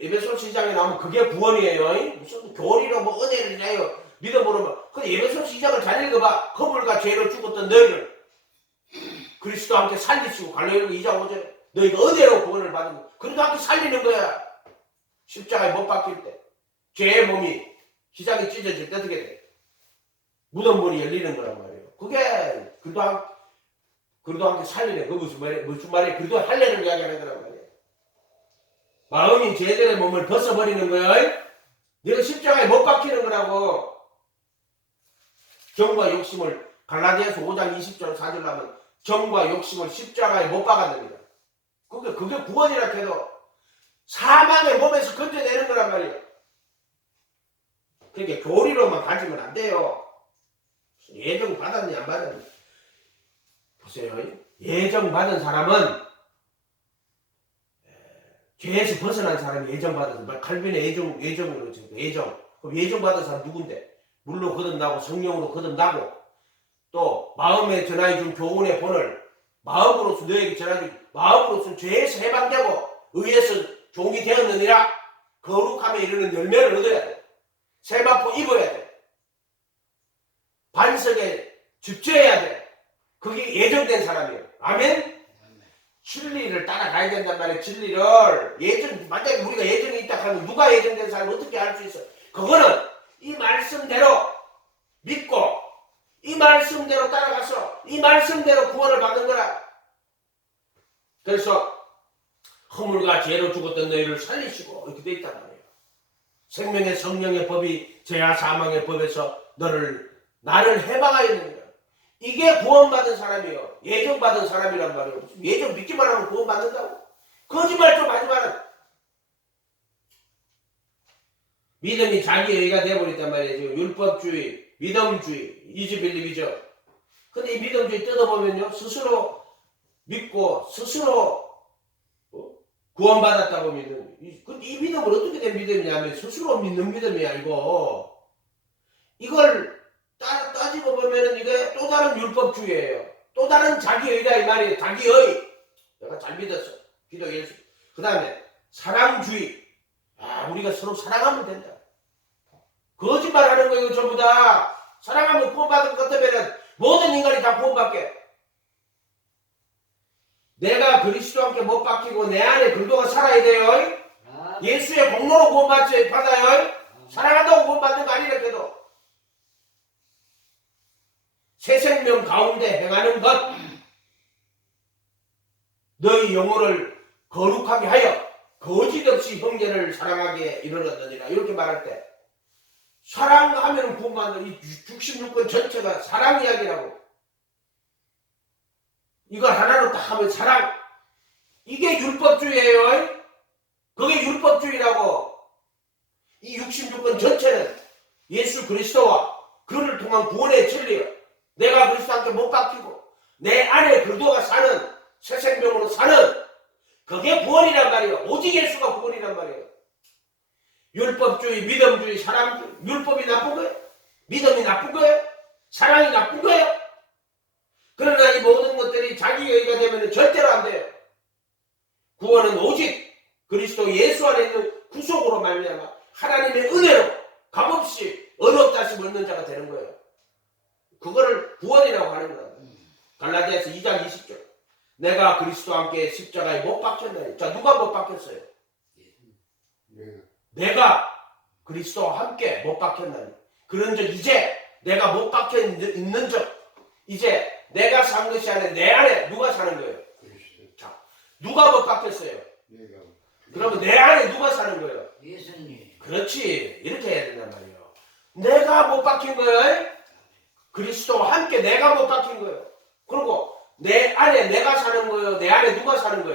에베소서 2장에 나오면 그게 구원이에요. 무슨 교리로 뭐 은혜를 내요 믿음으로 그 에베소서 2장을 잘 읽어봐. 허물과 죄로 죽었던 너희를 그리스도와 함께 살리시고 갈라디아 2장 5절에 너희가 은혜로 구원을 받은 거 그리도 함께 살리는 거야. 십자가에 못 박힐 때 죄의 몸이 기장이 찢어질 때 어떻게 돼? 무덤문이 열리는 거란 말이에요. 그게 그리도 함께 살리는 그 무슨 말이에요? 그리도 할례를 이야기하는 거란 말이에요. 마음이 죄들의 몸을 벗어버리는 거예요. 내가 십자가에 못 박히는 거라고. 정과 욕심을 갈라디아서 5장 20절 4절 하면 정과 욕심을 십자가에 못 박았습니다. 그게 구원이라 해도 사망의 몸에서 건져내는 거란 말이에요. 그러니까 교리로만 가지면 안 돼요. 예정 받았니 안 받았니? 보세요. 예정 받은 사람은 죄에서 벗어난 사람이 예정 받았어. 칼빈의 예정으로 예정. 그럼 예정 받은 사람 누군데? 물로 거듭나고 성령으로 거듭나고 또 마음에 전하여준 교훈의 본을 마음으로서 너에게 전하여준 마음으로서 죄에서 해방되고 의에서 종이 되었느니라. 거룩함에 이르는 열매를 얻어야 돼. 세마포 입어야 돼. 반석에 집죄해야 돼. 그게 예정된 사람이에요. 아멘? 진리를 따라가야 된단 말이에요. 진리를 만약에 우리가 예정이 있다 하면 누가 예정된 사람을 어떻게 알 수 있어? 그거는 이 말씀대로 믿고 이 말씀대로 따라가서 이 말씀대로 구원을 받는 거라. 그래서 허물과 죄로 죽었던 너희를 살리시고 이렇게 돼 있단 말이에요. 생명의 성령의 법이 죄와 사망의 법에서 나를 해방하였느니라. 이게 구원받은 사람이에요. 예정받은 사람이란 말이에요. 예정 믿기만 하면 구원받는다고? 거짓말 좀 하지 마라. 믿음이 자기 의가 되어버렸단 말이에요. 율법주의, 믿음주의, 이즈빌리비죠. 근데 이 믿음주의 뜯어보면요. 스스로 믿고 스스로 구원받았다고 믿는. 이 믿음은 어떻게 된 믿음이냐면 스스로 믿는 믿음이 아니고 이걸 따지고 보면은 이게 또 다른 율법주의예요. 또 다른 자기의다 이 말이에요. 자기의. 내가 잘 믿었어. 기도 예수. 그 다음에 사랑주의. 우리가 서로 사랑하면 된다. 거짓말하는 거예요. 전부 다. 사랑하면 구원받을 것 같으면 모든 인간이 다 구원받게. 내가 그리스도와 함께 못 박히고 내 안에 그리스도가 살아야 돼요. 예수의 공로로 받아요. 사랑한다고 구원받는 거 아니라 해도 새 생명 가운데 행하는 것 너희 영혼을 거룩하게 하여 거짓없이 형제를 사랑하게 이르렀느니라. 이렇게 말할 때 사랑하면 구원받는 이 66권 전체가 사랑 이야기라고. 이걸 하나로 딱 하면 사랑. 이게 율법주의예요. 그게 율법주의라고. 이 66권 전체는 예수 그리스도와 그를 통한 구원의 진리예요. 내가 그리스도와 함께 못 박히고 내 안에 그리스도가 사는 새 생명으로 사는 그게 구원이란 말이에요. 오직 예수가 구원이란 말이에요. 율법주의, 믿음주의, 사랑주의. 율법이 나쁜 거예요? 믿음이 나쁜 거예요? 사랑이 나쁜 거예요? 그러나 이 모든 것들이 자기 의가 되면 절대로 안 돼요. 구원은 오직 그리스도 예수 안에 있는 구속으로 말미암아 하나님의 은혜로 값없이 언없다시 얻는 자가 되는 거예요. 그거를 구원이라고 하는 거예요. 갈라디아서 2장 20절. 내가 그리스도와 함께 십자가에 못 박혔나니. 자, 누가 못 박혔어요? 내가 그리스도와 함께 못 박혔나니. 그런즉 이제 내가 못 박혀 있는 적, 이제 내가 산 것이 아니라 내 안에 누가 사는 거예요? 자, 누가 못 박혔어요? 그러면 내 안에 누가 사는 거예요? 예수님. 그렇지. 이렇게 해야 된단 말이에요. 내가 못 박힌 거예요. 그리스도와 함께 내가 못 박힌 거예요. 그리고 내 안에 내가 사는 거예요. 내 안에 누가 사는 거예요?